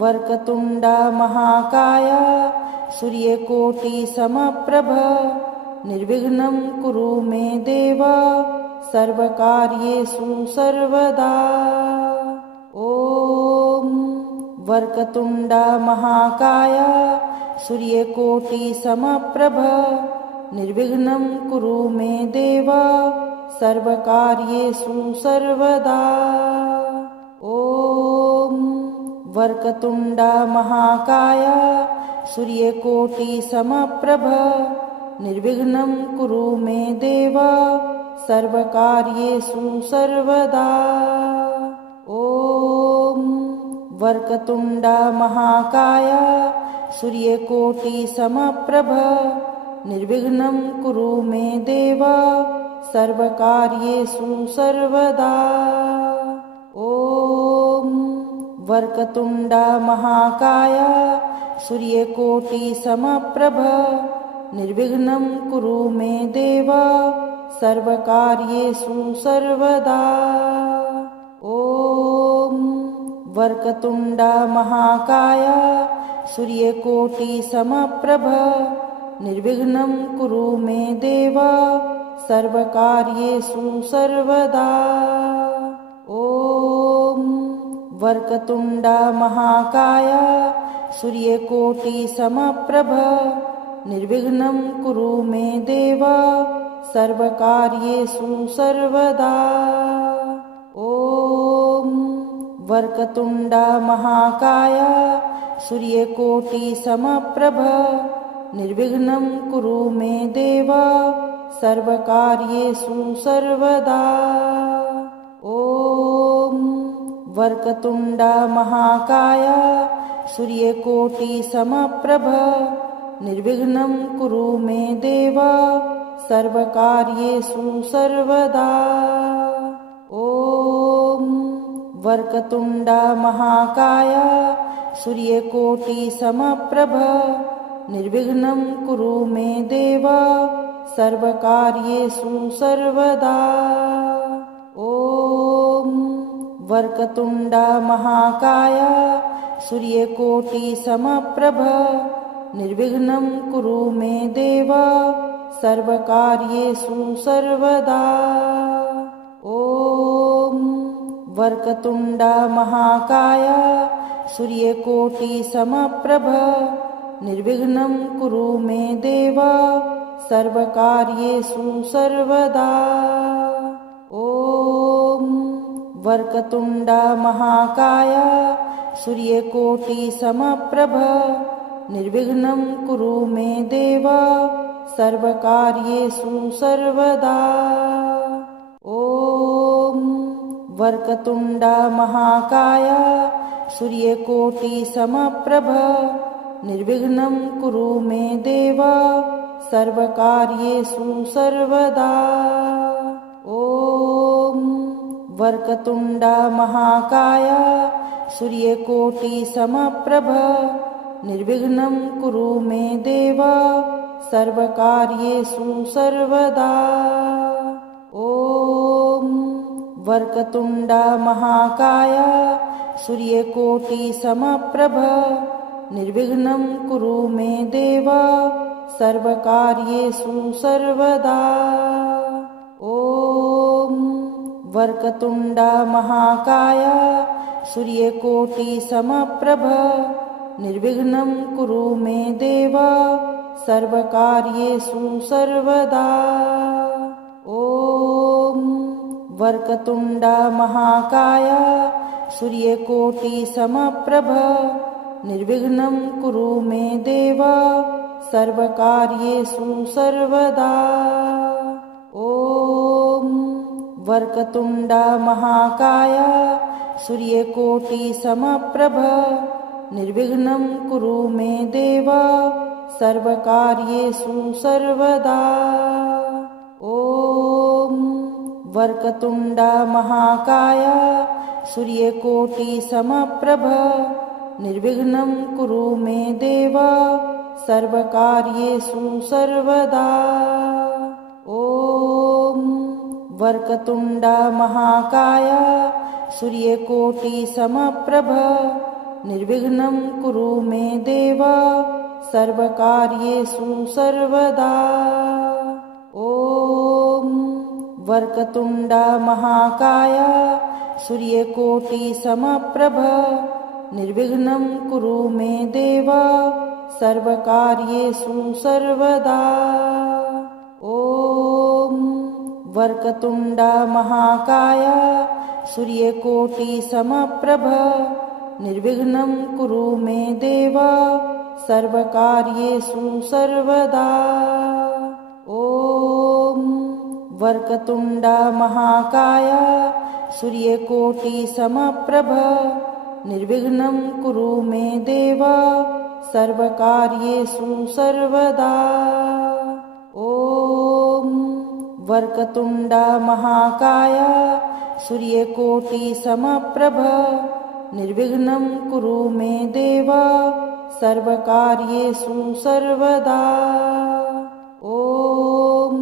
वक्रतुण्डा महाकाय सूर्यकोटिसमप्रभ निर्विघ्नं कुरु मे देव सर्वकार्येषु सर्वदा। ॐ वक्रतुण्डा महाकाय सूर्यकोटिसमप्रभ निर्विघ्नं कुरु मे देव सर्वकार्येषु सर्वदा। ॐ वक्रतुण्ड महाकाय सूर्यकोटिसमप्रभ निर्विघ्नं कुरु मे देव सर्वकार्येषु सर्वदा। ॐ वक्रतुण्ड महाकाय सूर्यकोटिसमप्रभ निर्विघ्नं कुरु मे देव सर्वकार्येषु सर्वदा। ॐ वक्रतुण्ड महाकाय सूर्यकोटिसमप्रभ निर्विघ्नं कुरु मे देव सर्वकार्येषु सर्वदा। ॐ वक्रतुण्ड महाकाय सूर्यकोटिसमप्रभ निर्विघ्नं कुरु मे देव सर्वकार्येषु सर्वदा। ॐ वक्रतुण्ड महाकाय सूर्यकोटिसमप्रभ निर्विघ्नं कुरु मे देव सर्वकार्येषु सर्वदा। ॐ वक्रतुण्ड महाकाय सूर्यकोटिसमप्रभ निर्विघ्नं कुरु मे देव सर्वकार्येषु सर्वदा। ॐ वक्रतुण्ड महाकाय सूर्यकोटिसमप्रभ निर्विघ्नं कुरु मे देव सर्वकार्येषु सर्वदा। ॐ वक्रतुण्ड महाकाय सूर्यकोटिसमप्रभ निर्विघ्नं कुरु मे देव सर्वकार्येषु सर्वदा। ॐ वक्रतुण्ड महाकाय सूर्यकोटिसमप्रभ निर्विघ्नं कुरु मे देव सर्वकार्येषु सर्वदा। ॐ वक्रतुण्ड महाकाय सूर्यकोटिसमप्रभ निर्विघ्नं कुरु मे देव सर्वकार्येषु सर्वदा। ॐ वक्रतुण्ड महाकाय सूर्यकोटिसमप्रभ निर्विघ्नं कुरु मे देव सर्वकार्येषु सर्वदा। ॐ वक्रतुण्ड महाकाय सूर्यकोटिसमप्रभ निर्विघ्नं कुरु मे देव सर्वकार्येषु सर्वदा। ॐ वक्रतुण्ड महाकाय सूर्यकोटिसमप्रभ निर्विघ्नं कुरु मे देव सर्वकार्येषु सर्वदा। ॐ वक्रतुण्ड महाकाय सूर्यकोटिसमप्रभ निर्विघ्नं कुरु मे देव सर्वकार्येषु सर्वदा। ॐ वक्रतुण्ड महाकाय सूर्यकोटिसमप्रभ निर्विघ्नं कुरु मे देव सर्वकार्येषु सर्वदा। ॐ वक्रतुण्ड महाकाय सूर्यकोटिसमप्रभ निर्विघ्नं कुरु मे देव सर्वकार्येषु सर्वदा। ॐ वक्रतुण्ड महाकाय सूर्यकोटिसमप्रभ निर्विघ्नं कुरु मे देव सर्वकार्येषु सर्वदा। ॐ वक्रतुण्ड महाकाय सूर्यकोटिसमप्रभ निर्विघ्नं कुरु मे देव सर्वकार्येषु सर्वदा। ॐ वक्रतुण्ड महाकाय सूर्यकोटिसमप्रभ निर्विघ्नं कुरु मे देव सर्वकार्येषु सर्वदा। ॐ वक्रतुण्ड महाकाय सूर्यकोटिसमप्रभ निर्विघ्नं कुरु मे देव सर्वकार्येषु सर्वदा। वक्रतुण्डा महाकाय सूर्यकोटिसमप्रभ निर्विघ्नं कुरु मे देव सर्वकार्येषु सर्वदा। ॐ वक्रतुण्डा महाकाय सूर्यकोटिसमप्रभ निर्विघ्नं कुरु मे देव सर्वकार्येषु सर्वदा। ॐ वक्रतुण्डा महाकाय सूर्यकोटिसमप्रभ निर्विघ्नं कुरु मे देव सर्वकार्येषु सर्वदा। ॐ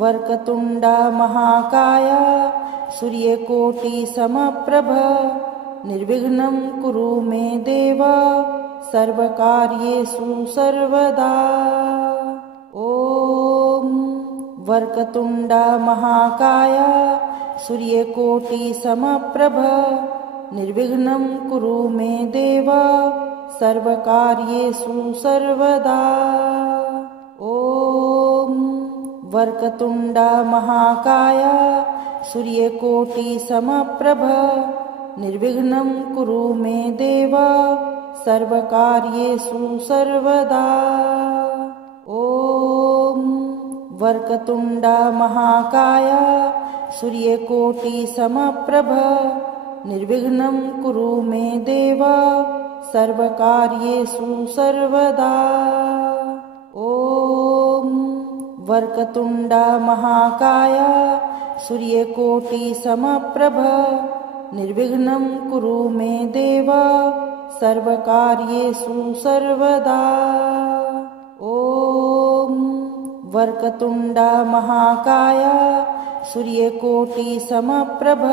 वक्रतुण्डा महाकाय सूर्यकोटिसमप्रभ निर्विघ्नं कुरु मे देव सर्वकार्येषु सर्वदा। ॐ वक्रतुण्डा महाकाय सूर्यकोटिसमप्रभ निर्विघ्नं कुरु मे देव सर्वकार्येषु सर्वदा। ॐ वक्रतुण्डा महाकाय सूर्यकोटिसमप्रभ निर्विघ्नं कुरु मे देव सर्वकार्येषु सर्वदा। ॐ वक्रतुण्डा महाकाय सूर्यकोटिसमप्रभ निर्विघ्नं कुरु मे देव सर्वकार्येषु सर्वदा। ॐ वक्रतुण्डा महाकाय सूर्यकोटिसमप्रभ निर्विघ्नं कुरु मे देव सर्वकार्येषु सर्वदा। ॐ वक्रतुण्डा महाकाय सूर्यकोटिसमप्रभ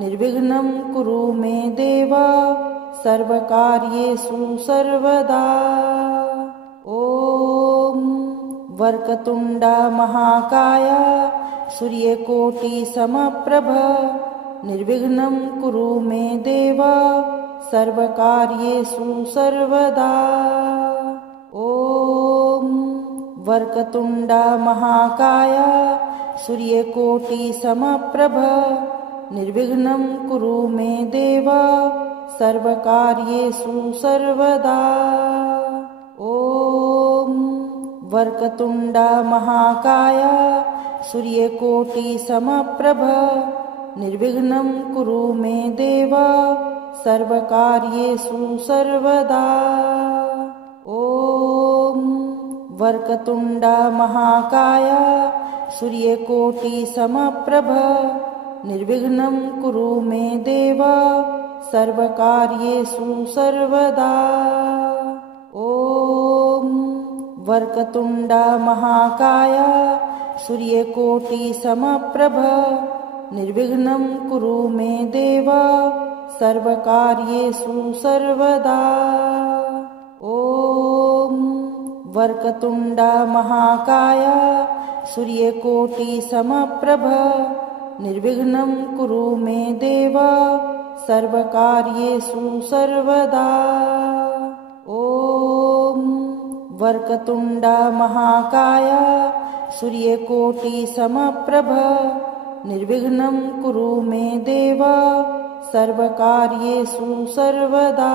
निर्विघ्नं कुरु मे देव सर्वकार्येषु सर्वदा। ॐ वक्रतुण्डा महाकाय सूर्यकोटिसमप्रभ निर्विघ्नं कुरु मे देव सर्वकार्येषु सर्वदा। ॐ वक्रतुण्डा महाकाय सूर्यकोटिसमप्रभ निर्विघ्नं कुरु मे देव सर्वकार्येषु सर्वदा। ॐ वक्रतुण्डा महाकाय सूर्यकोटिसमप्रभ निर्विघ्नं कुरु मे देव सर्वकार्येषु सर्वदा। ॐ वक्रतुण्डा महाकाय सूर्यकोटिसमप्रभ निर्विघ्नं कुरु मे देव सर्वकार्येषु सर्वदा। ॐ वक्रतुण्डा महाकाय सूर्यकोटिसमप्रभ निर्विघ्नं कुरु मे देव सर्वकार्येषु सर्वदा। ॐ वक्रतुण्डा महाकाय सूर्यकोटिसमप्रभ निर्विघ्नं कुरु मे देव सर्वकार्येषु सर्वदा। ॐ वक्रतुण्डा महाकाय सूर्यकोटिसमप्रभ निर्विघ्नं कुरु मे देव सर्वकार्येषु सर्वदा।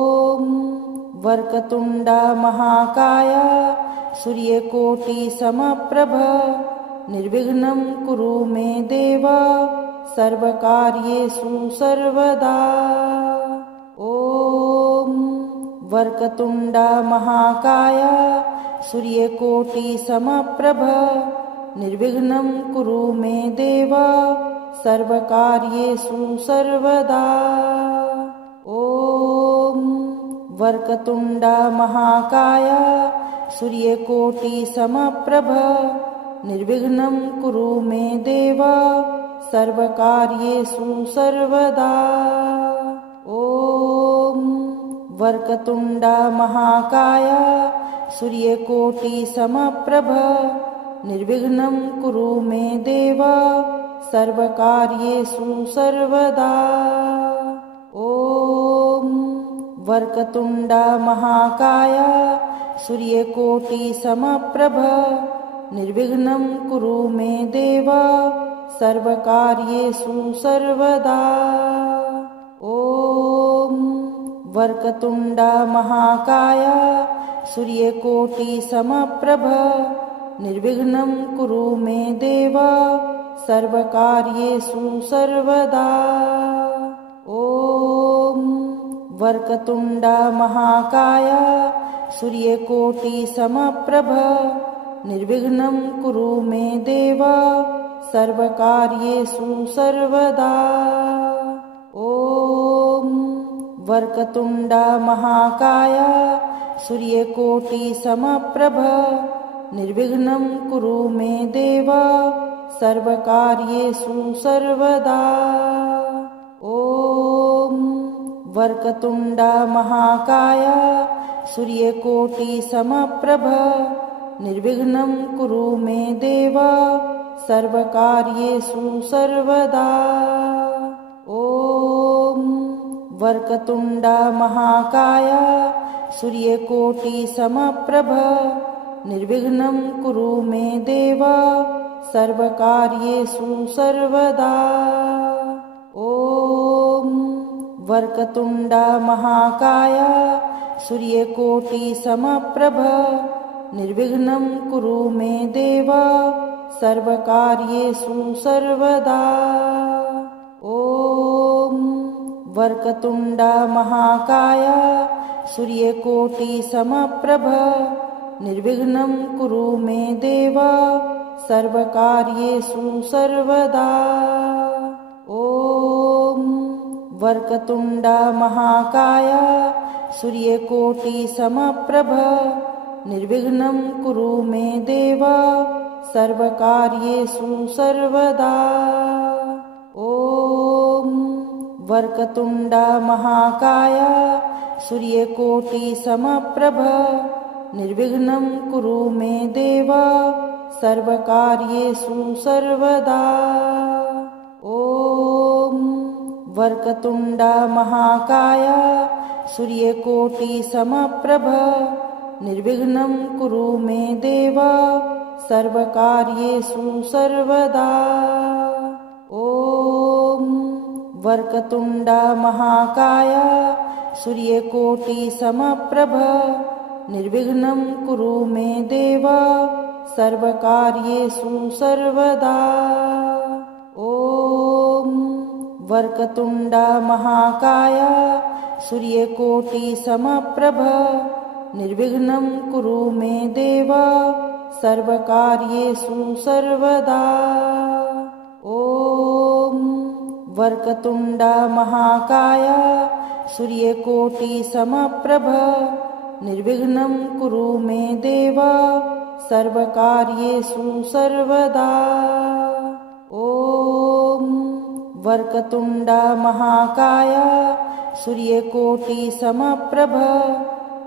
ॐ वक्रतुण्डा महाकाय सूर्यकोटिसमप्रभ निर्विघ्नं कुरु मे देव सर्वकार्येषु सर्वदा। ॐ वक्रतुण्डा महाकाय सूर्यकोटिसमप्रभ निर्विघ्नं कुरु मे देव सर्वकार्येषु सर्वदा। ॐ वक्रतुण्डा महाकाय सूर्यकोटिसमप्रभ निर्विघ्नं कुरु मे देव सर्वकार्येषु सर्वदा। ॐ वक्रतुण्डा महाकाय सूर्यकोटिसमप्रभ निर्विघ्नं कुरु मे देव सर्वकार्येषु सर्वदा। ॐ वक्रतुण्डा महाकाय सूर्यकोटिसमप्रभ निर्विघ्नं कुरु मे देव सर्वकार्येषु सर्वदा। ॐ वक्रतुण्ड महाकाय सूर्यकोटिसमप्रभ निर्विघ्नं कुरु मे देव सर्वकार्येषु सर्वदा। ॐ वक्रतुण्ड महाकाय सूर्यकोटिसमप्रभ निर्विघ्नं कुरु मे देव सर्वकार्येषु सर्वदा। ॐ वक्रतुण्ड महाकाय सूर्यकोटिसमप्रभ निर्विघ्नं कुरु मे देव सर्वकार्येषु सर्वदा। ॐ वक्रतुण्ड महाकाय सूर्यकोटिसमप्रभ निर्विघ्नं कुरु मे देव सर्वकार्येषु सर्वदा। ॐ वक्रतुण्ड महाकाय सूर्यकोटिसमप्रभ निर्विघ्नं कुरु मे देव सर्वकार्येषु सर्वदा। ॐ वक्रतुण्ड महाकाय सूर्यकोटिसमप्रभ निर्विघ्नं कुरु मे देव सर्वकार्येषु सर्वदा। ॐ वक्रतुण्ड महाकाय सूर्यकोटिसमप्रभ निर्विघ्नं कुरु मे देव सर्वकार्येषु सर्वदा। ॐ वक्रतुण्ड महाकाय सूर्यकोटिसमप्रभ निर्विघ्नं कुरु मे देव सर्वकार्येषु सर्वदा। ॐ वक्रतुण्ड महाकाय सूर्यकोटिसमप्रभ निर्विघ्नं कुरु मे देव सर्वकार्येषु सर्वदा। ॐ वक्रतुण्ड महाकाय सूर्यकोटिसमप्रभ निर्विघ्नं कुरु मे देव सर्वकार्येषु सर्वदा। ॐ वक्रतुण्ड महाकाय सूर्यकोटिसमप्रभ निर्विघ्नं कुरु मे देव सर्वकार्येषु सर्वदा। ॐ वक्रतुण्ड महाकाय सूर्यकोटिसमप्रभ निर्विघ्नं कुरु मे देव सर्वकार्येषु सर्वदा। ॐ वक्रतुण्ड महाकाय सूर्यकोटिसमप्रभ निर्विघ्नं कुरु मे देव सर्वकार्येषु सर्वदा। ॐ वक्रतुण्ड महाकाय सूर्यकोटिसमप्रभ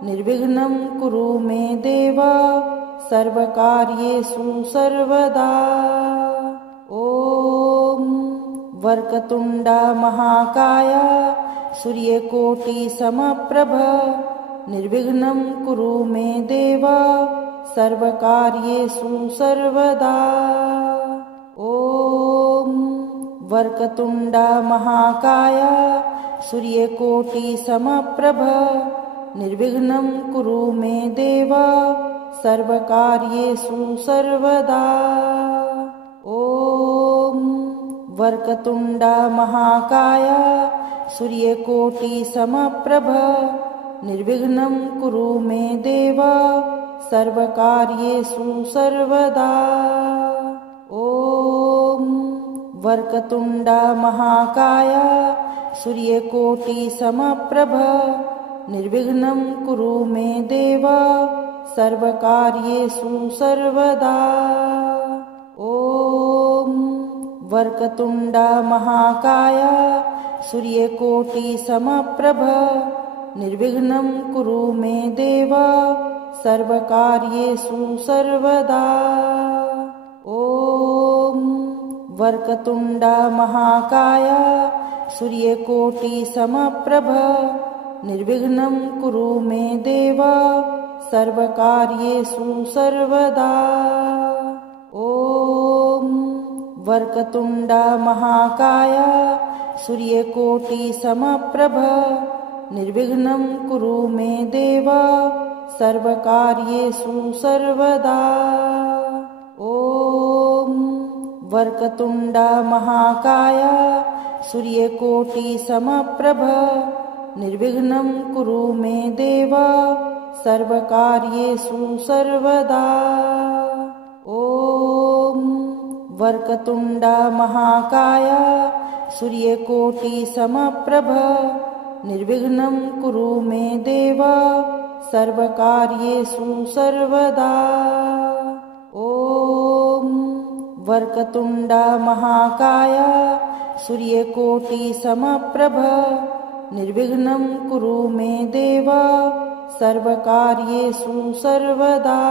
निर्विघ्नं कुरु मे देव सर्वकार्येषु सर्वदा। ॐ वक्रतुण्ड महाकाय सूर्यकोटिसमप्रभ निर्विघ्नं कुरु मे देव सर्वकार्येषु सर्वदा। ॐ वक्रतुण्ड महाकाय सूर्यकोटिसमप्रभ निर्विघ्नं कुरु मे देव सर्वकार्येषु सर्वदा। ॐ वक्रतुण्ड महाकाय सूर्यकोटिसमप्रभ निर्विघ्नं कुरु मे देव सर्वकार्येषु सर्वदा। ॐ वक्रतुण्ड महाकाय सूर्यकोटिसमप्रभ निर्विघ्नं कुरु मे देव सर्वकार्येषु सर्वदा। ॐ वक्रतुण्ड महाकाय सूर्यकोटिसमप्रभ निर्विघ्नं कुरु मे देव सर्वकार्येषु सर्वदा। ॐ वक्रतुण्ड महाकाय सूर्यकोटिसमप्रभ निर्विघ्नं कुरु मे देव सर्वकार्येषु सर्वदा। ॐ वक्रतुण्ड महाकाय सूर्यकोटिसमप्रभ निर्विघ्नं कुरु मे देव सर्वकार्येषु सर्वदा। ॐ वक्रतुण्ड महाकाय सूर्यकोटिसमप्रभ निर्विघ्नं कुरु मे देव सर्वकार्येषु सर्वदा। ॐ वक्रतुण्ड महाकाय सूर्यकोटिसमप्रभ निर्विघ्नं कुरु मे देव सर्वकार्येषु सर्वदा। ॐ वक्रतुण्ड महाकाय सूर्यकोटिसमप्रभ निर्विघ्नं कुरु मे देव सर्वकार्येषु सर्वदा।